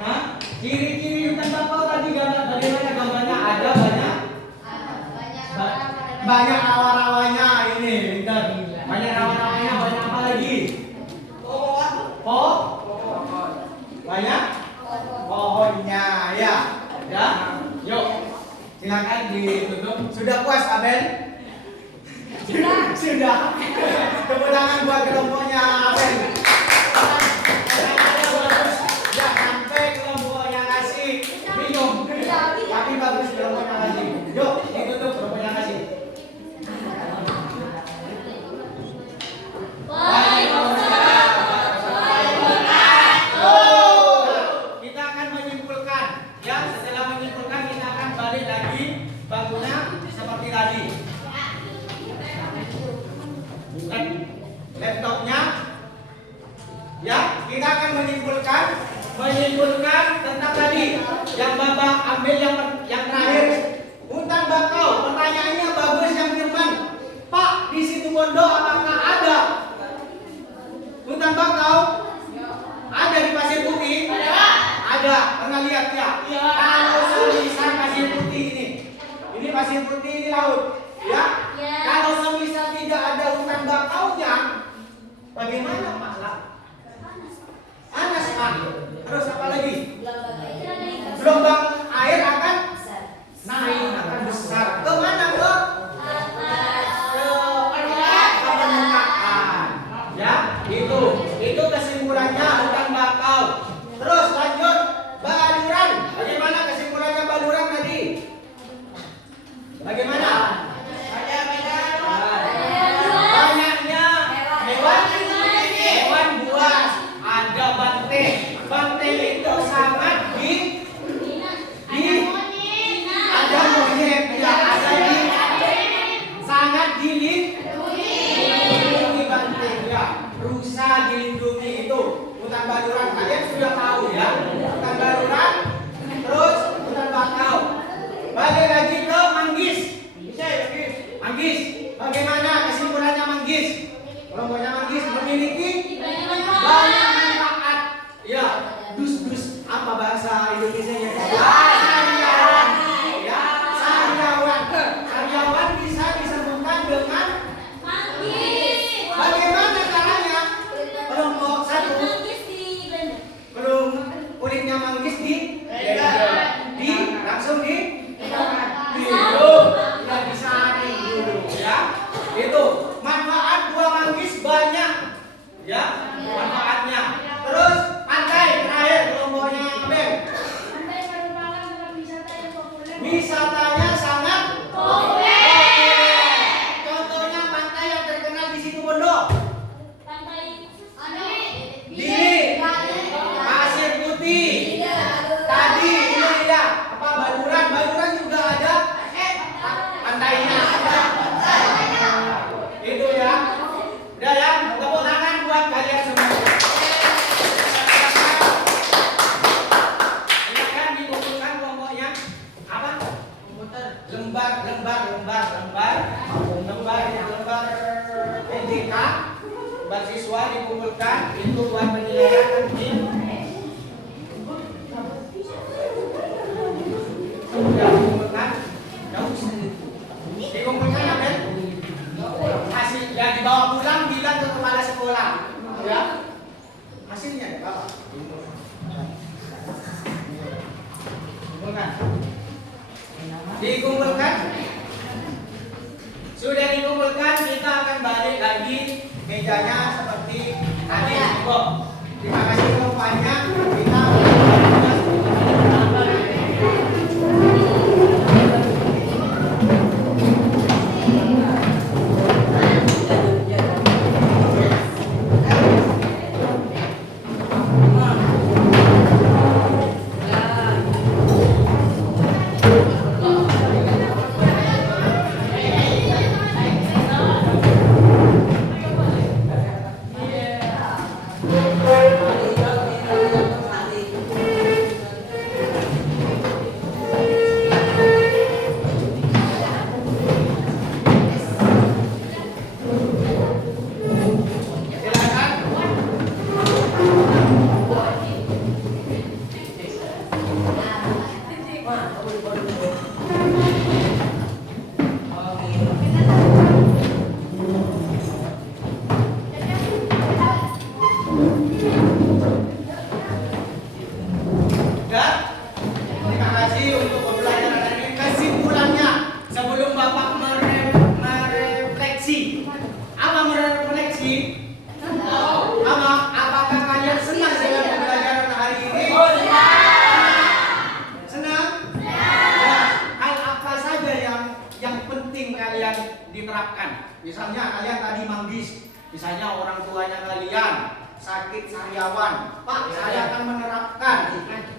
Nah, ciri-ciri hutan bakau tadi bagaimana gambarnya? Ada banyak? Banyak rawa-rawanya ini, Winter. Banyak rawa-rawanya, banyak apa lagi? Banyak? Pohonnya, ya. Ya, yuk. Silakan ditutup. Sudah puas, Abel? Sudah. Tepuk tangan buat kelompoknya, Abel. Ya, sampai kelompoknya kasih bingung. Tapi bagus kelompoknya kasih. Yuk, ditutup kelompoknya kasih. Kita akan menyimpulkan. Ya, setelah menyimpulkan kita akan balik lagi bangunnya seperti tadi. Laptopnya. Ya, kita akan menyimpulkan tentang tadi yang Bapak ambil yang terakhir. Hutan bakau, pertanyaannya bagus yang firman. Pak, di situ Bondo apakah ada hutan bakau? Ada di Pasir Putih? Ada. Pernah lihat ya? Kalau semisal Pasir Putih ini Pasir Putih, ini laut. Ya? Kalau semisal tidak ada hutan bakaunya, bagaimana Pak? Panas Pak. Terus apa lagi? Gelombang air akan naik, akan besar. Kemana kok? Ke permukaan. Ya, itu kesimpulannya hutan bakau. Terus lanjut baluran. Bagaimana kesimpulannya baluran tadi? Bagaimana? Banyaknya hewan buas. Ada banteng. Banteng itu sangat ada monyet, ya, ada sangat dilindungi banteng, ya. Rusa dilindungi itu. Hutan baluran kalian sudah tahu ya. Hutan baluran, terus hutan bakau. Balik lagi ke manggis. Manggis, bagaimana kesimpulannya manggis? Kelompoknya manggis memiliki banyak manfaat. Ya, dus apa bahasa Indonesianya? Sariawan. Ya, sariawan bisa disebutkan dengan manggis. Bagaimana caranya? Kelompok satu. Belum kulitnya manggis langsung dihidup, tidak disaring dulu ya. Itu manfaat buah manggis banyak ya, manfaatnya. Terus pantai terakhir kelompoknya Ben. Pantai merupakan tempat wisata yang populer. Wisatanya sangat populer. Contohnya pantai yang terkenal di situ Bondo. Di Pasir Putih. Tadi ini ya, apa Baluran juga ada pantainya. Itu ya. Udah ya, tepuk tangan buat kalian semua. Silakan dikumpulkan kelompoknya. Apa? Lembar NJK. Lembar siswa dikumpulkan itu buat penilaian nanti. Sudah dikumpulkan. Dikumpulkan ya Ben? Hasil yang dibawa pulang bilang ke kepala sekolah. Ya. Hasilnya ya Bapak. Dikumpulkan. Sudah dikumpulkan, kita akan balik lagi mejanya seperti tadi. Terima kasih kelompoknya. Kita Dan terima kasih untuk pembelajaran hari ini. Kesimpulannya, sebelum Bapak merefleksi, apa merefleksi? Apa? Apakah kalian senang dengan pembelajaran hari ini? Senang? Ya. Hal apa saja yang penting kalian diterapkan? Misalnya kalian tadi manggis, misalnya orang tuanya kalian sakit sariawan, Pak, saya akan menerapkan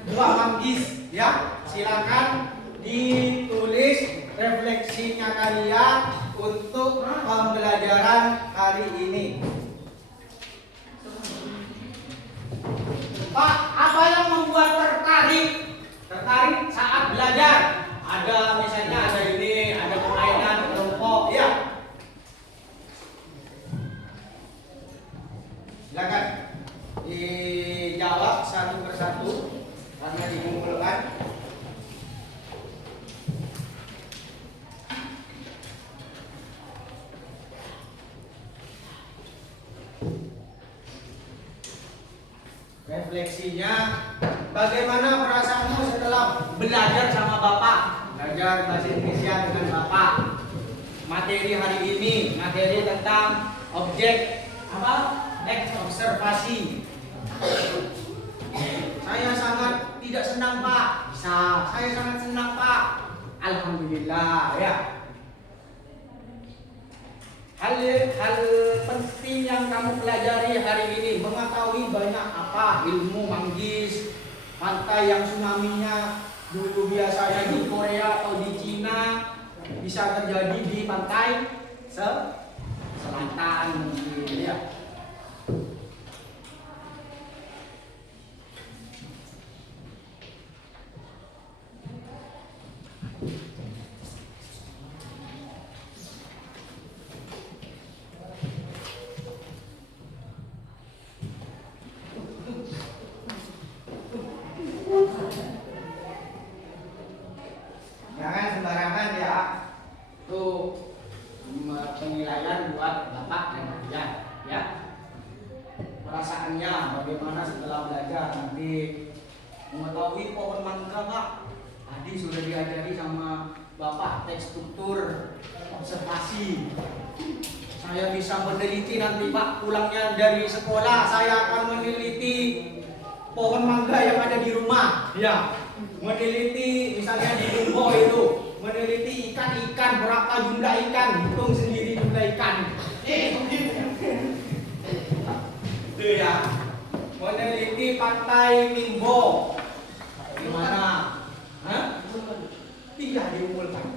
buah manggis, ya. Silakan ditulis refleksinya kalian untuk pembelajaran hari ini. Pak, apa yang membuat tertarik saat belajar? Ada misalnya ada ini, ada permainan kelompok, ya. Silakan dijawab satu persatu karena dikumpulkan. Refleksinya, bagaimana perasaanmu setelah belajar sama Bapak? Belajar bahasa Indonesia dengan Bapak. Materi hari ini, materi tentang objek apa? Teks observasi. Saya sangat tidak senang, Pak. Bisa. Saya sangat senang, Pak. Alhamdulillah, ya. Hal penting yang kamu pelajari hari ini, mengetahui banyak apa ilmu manggis, pantai yang tsunami-nya dulu biasanya di Korea atau di Cina bisa terjadi di pantai selatan mungkin, ya. Jangan sembarangan ya. Tuh penilaian buat Bapak dan kalian, ya. Perasaannya bagaimana setelah belajar, nanti mengetahui pohon mangga, Pak. Tadi sudah diajari sama Bapak teks struktur observasi. Saya bisa meneliti nanti, Pak, pulangnya dari sekolah saya akan meneliti pohon mangga yang ada di rumah, ya. Meneliti misalnya di Dumbo itu, meneliti ikan-ikan, berapa jumlah ikan, hitung sendiri jumlah ikan. Itu ya. Meneliti pantai Mimbo. Gimana? Hah? Tidak diumpulkan.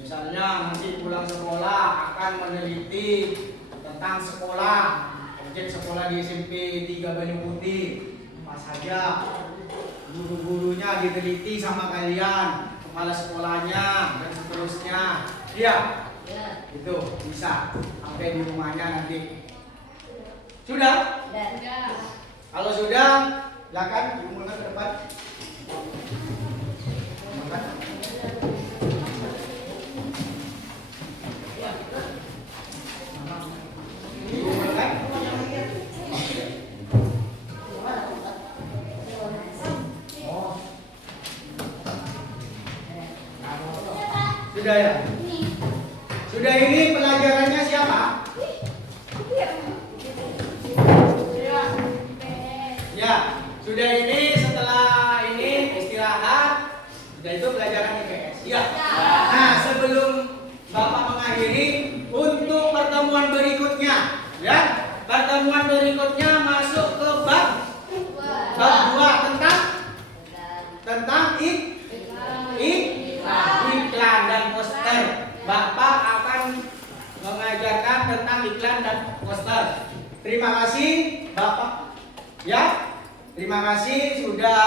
Misalnya nanti pulang sekolah akan meneliti tentang sekolah, objek sekolah di SMP 3 Banyu Putih, apa saja, guru-gurunya diteliti sama kalian, kepala sekolahnya dan seterusnya, iya, itu bisa sampai di rumahnya nanti. Sudah? Kalau sudah, silakan dimulai ke depan. Sudah ya? Sudah, ini pelajarannya siapa? Ya, sudah ini setelah ini istirahat, sudah itu pelajaran IPS. Ya. Nah, sebelum Bapak mengakhiri, untuk Ya, pertemuan berikutnya masuk ke bab 2 tentang iklan dan poster. Bapak akan mengajarkan tentang iklan dan poster. Terima kasih Bapak. Ya, terima kasih sudah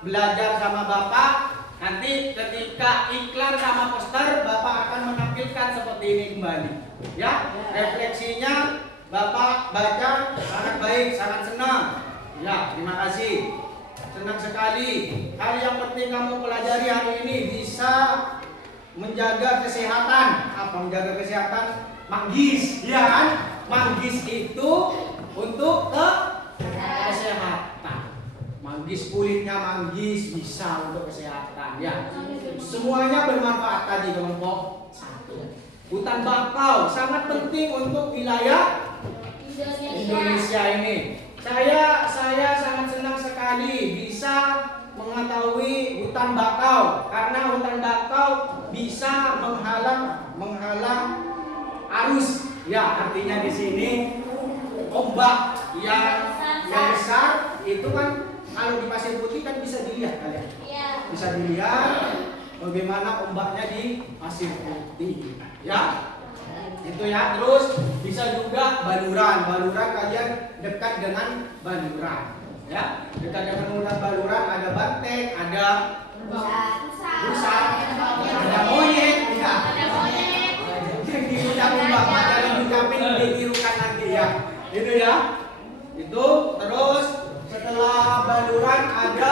belajar sama Bapak. Nanti ketika iklan sama poster, Bapak akan menampilkan seperti ini kembali. Ya, refleksinya Bapak baca sangat baik, sangat senang. Ya, terima kasih. Senang sekali. Hal yang penting kamu pelajari hari ini bisa menjaga kesehatan. Apa menjaga kesehatan? Manggis, ya kan? Manggis itu untuk kesehatan. Manggis kulitnya manggis bisa untuk kesehatan. Ya, semuanya bermanfaat tadi kelompok 1. Hutan bakau sangat penting untuk wilayah Indonesia ini. Saya sangat senang sekali bisa mengetahui hutan bakau karena hutan bakau bisa menghalang arus. Ya, artinya di sini ombak yang besar itu kan kalau di Pasir Putih kan bisa dilihat kalian. Bisa dilihat bagaimana ombaknya di Pasir Putih. Ya. Itu ya. Terus bisa juga baluran. Baluran kalian dekat dengan baluran. Ya. Dekat dengan hutan baluran ada banteng, ada rusa, ada monyet, ya. Yang diucapin Bapak jangan diucapin ditirukan nanti ya. Itu ya. Itu terus setelah baluran ada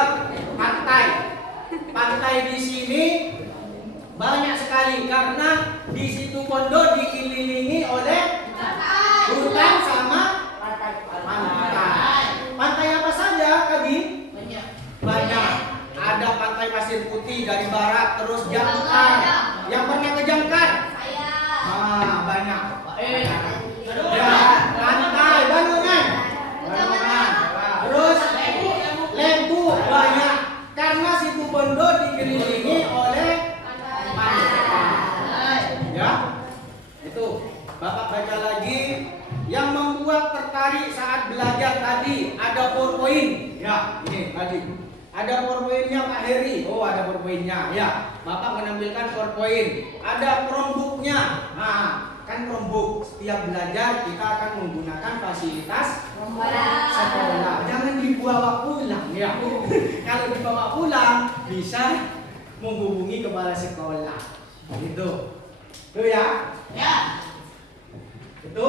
pantai. Pantai di sini banyak sekali karena di situ Bondo dikelilingi oleh hutan sama pantai. Pantai apa saja, Kadi? Banyak. Ada pantai Pasir Putih dari barat, terus Jangkar. Yang pernah ke Jangkar? Banyak. Ya, pantai Bandungan. Terus Lembu banyak. Karena situ Bondo dikelilingi oleh pantai. Ya, itu. Bapak baca lagi. Yang membuat tertarik saat belajar tadi ada PowerPoint. Ya, ini tadi. Ada PowerPoint-nya Pak Heri. Oh, ada PowerPoint-nya. Ya, Bapak menampilkan PowerPoint. Ada Chromebook-nya. Nah, kan Chromebook setiap belajar kita akan menggunakan fasilitas sekolah. Jangan dibawa pulang ya. Kalau dibawa pulang bisa menghubungi kepala sekolah. Gitu. Itu ya. Ya. Itu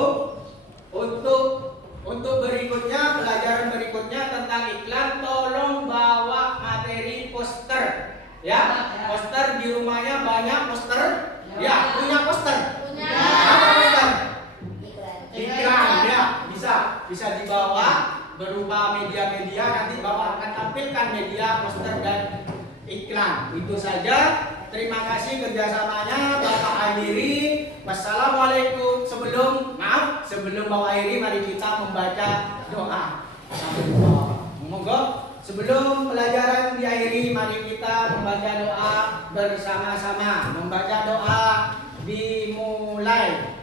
untuk berikutnya, pelajaran berikutnya tentang iklan, tolong bawa materi poster. Ya, poster di rumahnya banyak poster. Ya, punya poster. Apa poster? Iklan, ya, bisa dibawa berupa media-media. Nanti Bapak akan tampilkan media poster dan iklan. Itu saja. Terima kasih kerjasamanya Bapak Akhiri. Wassalamualaikum. Sebelum Bapak Akhiri, mari kita membaca doa. Monggo. Sebelum pelajaran diakhiri, mari kita membaca doa bersama-sama. Membaca doa dimulai.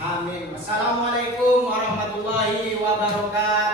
Amin. Assalamualaikum warahmatullahi wabarakatuh.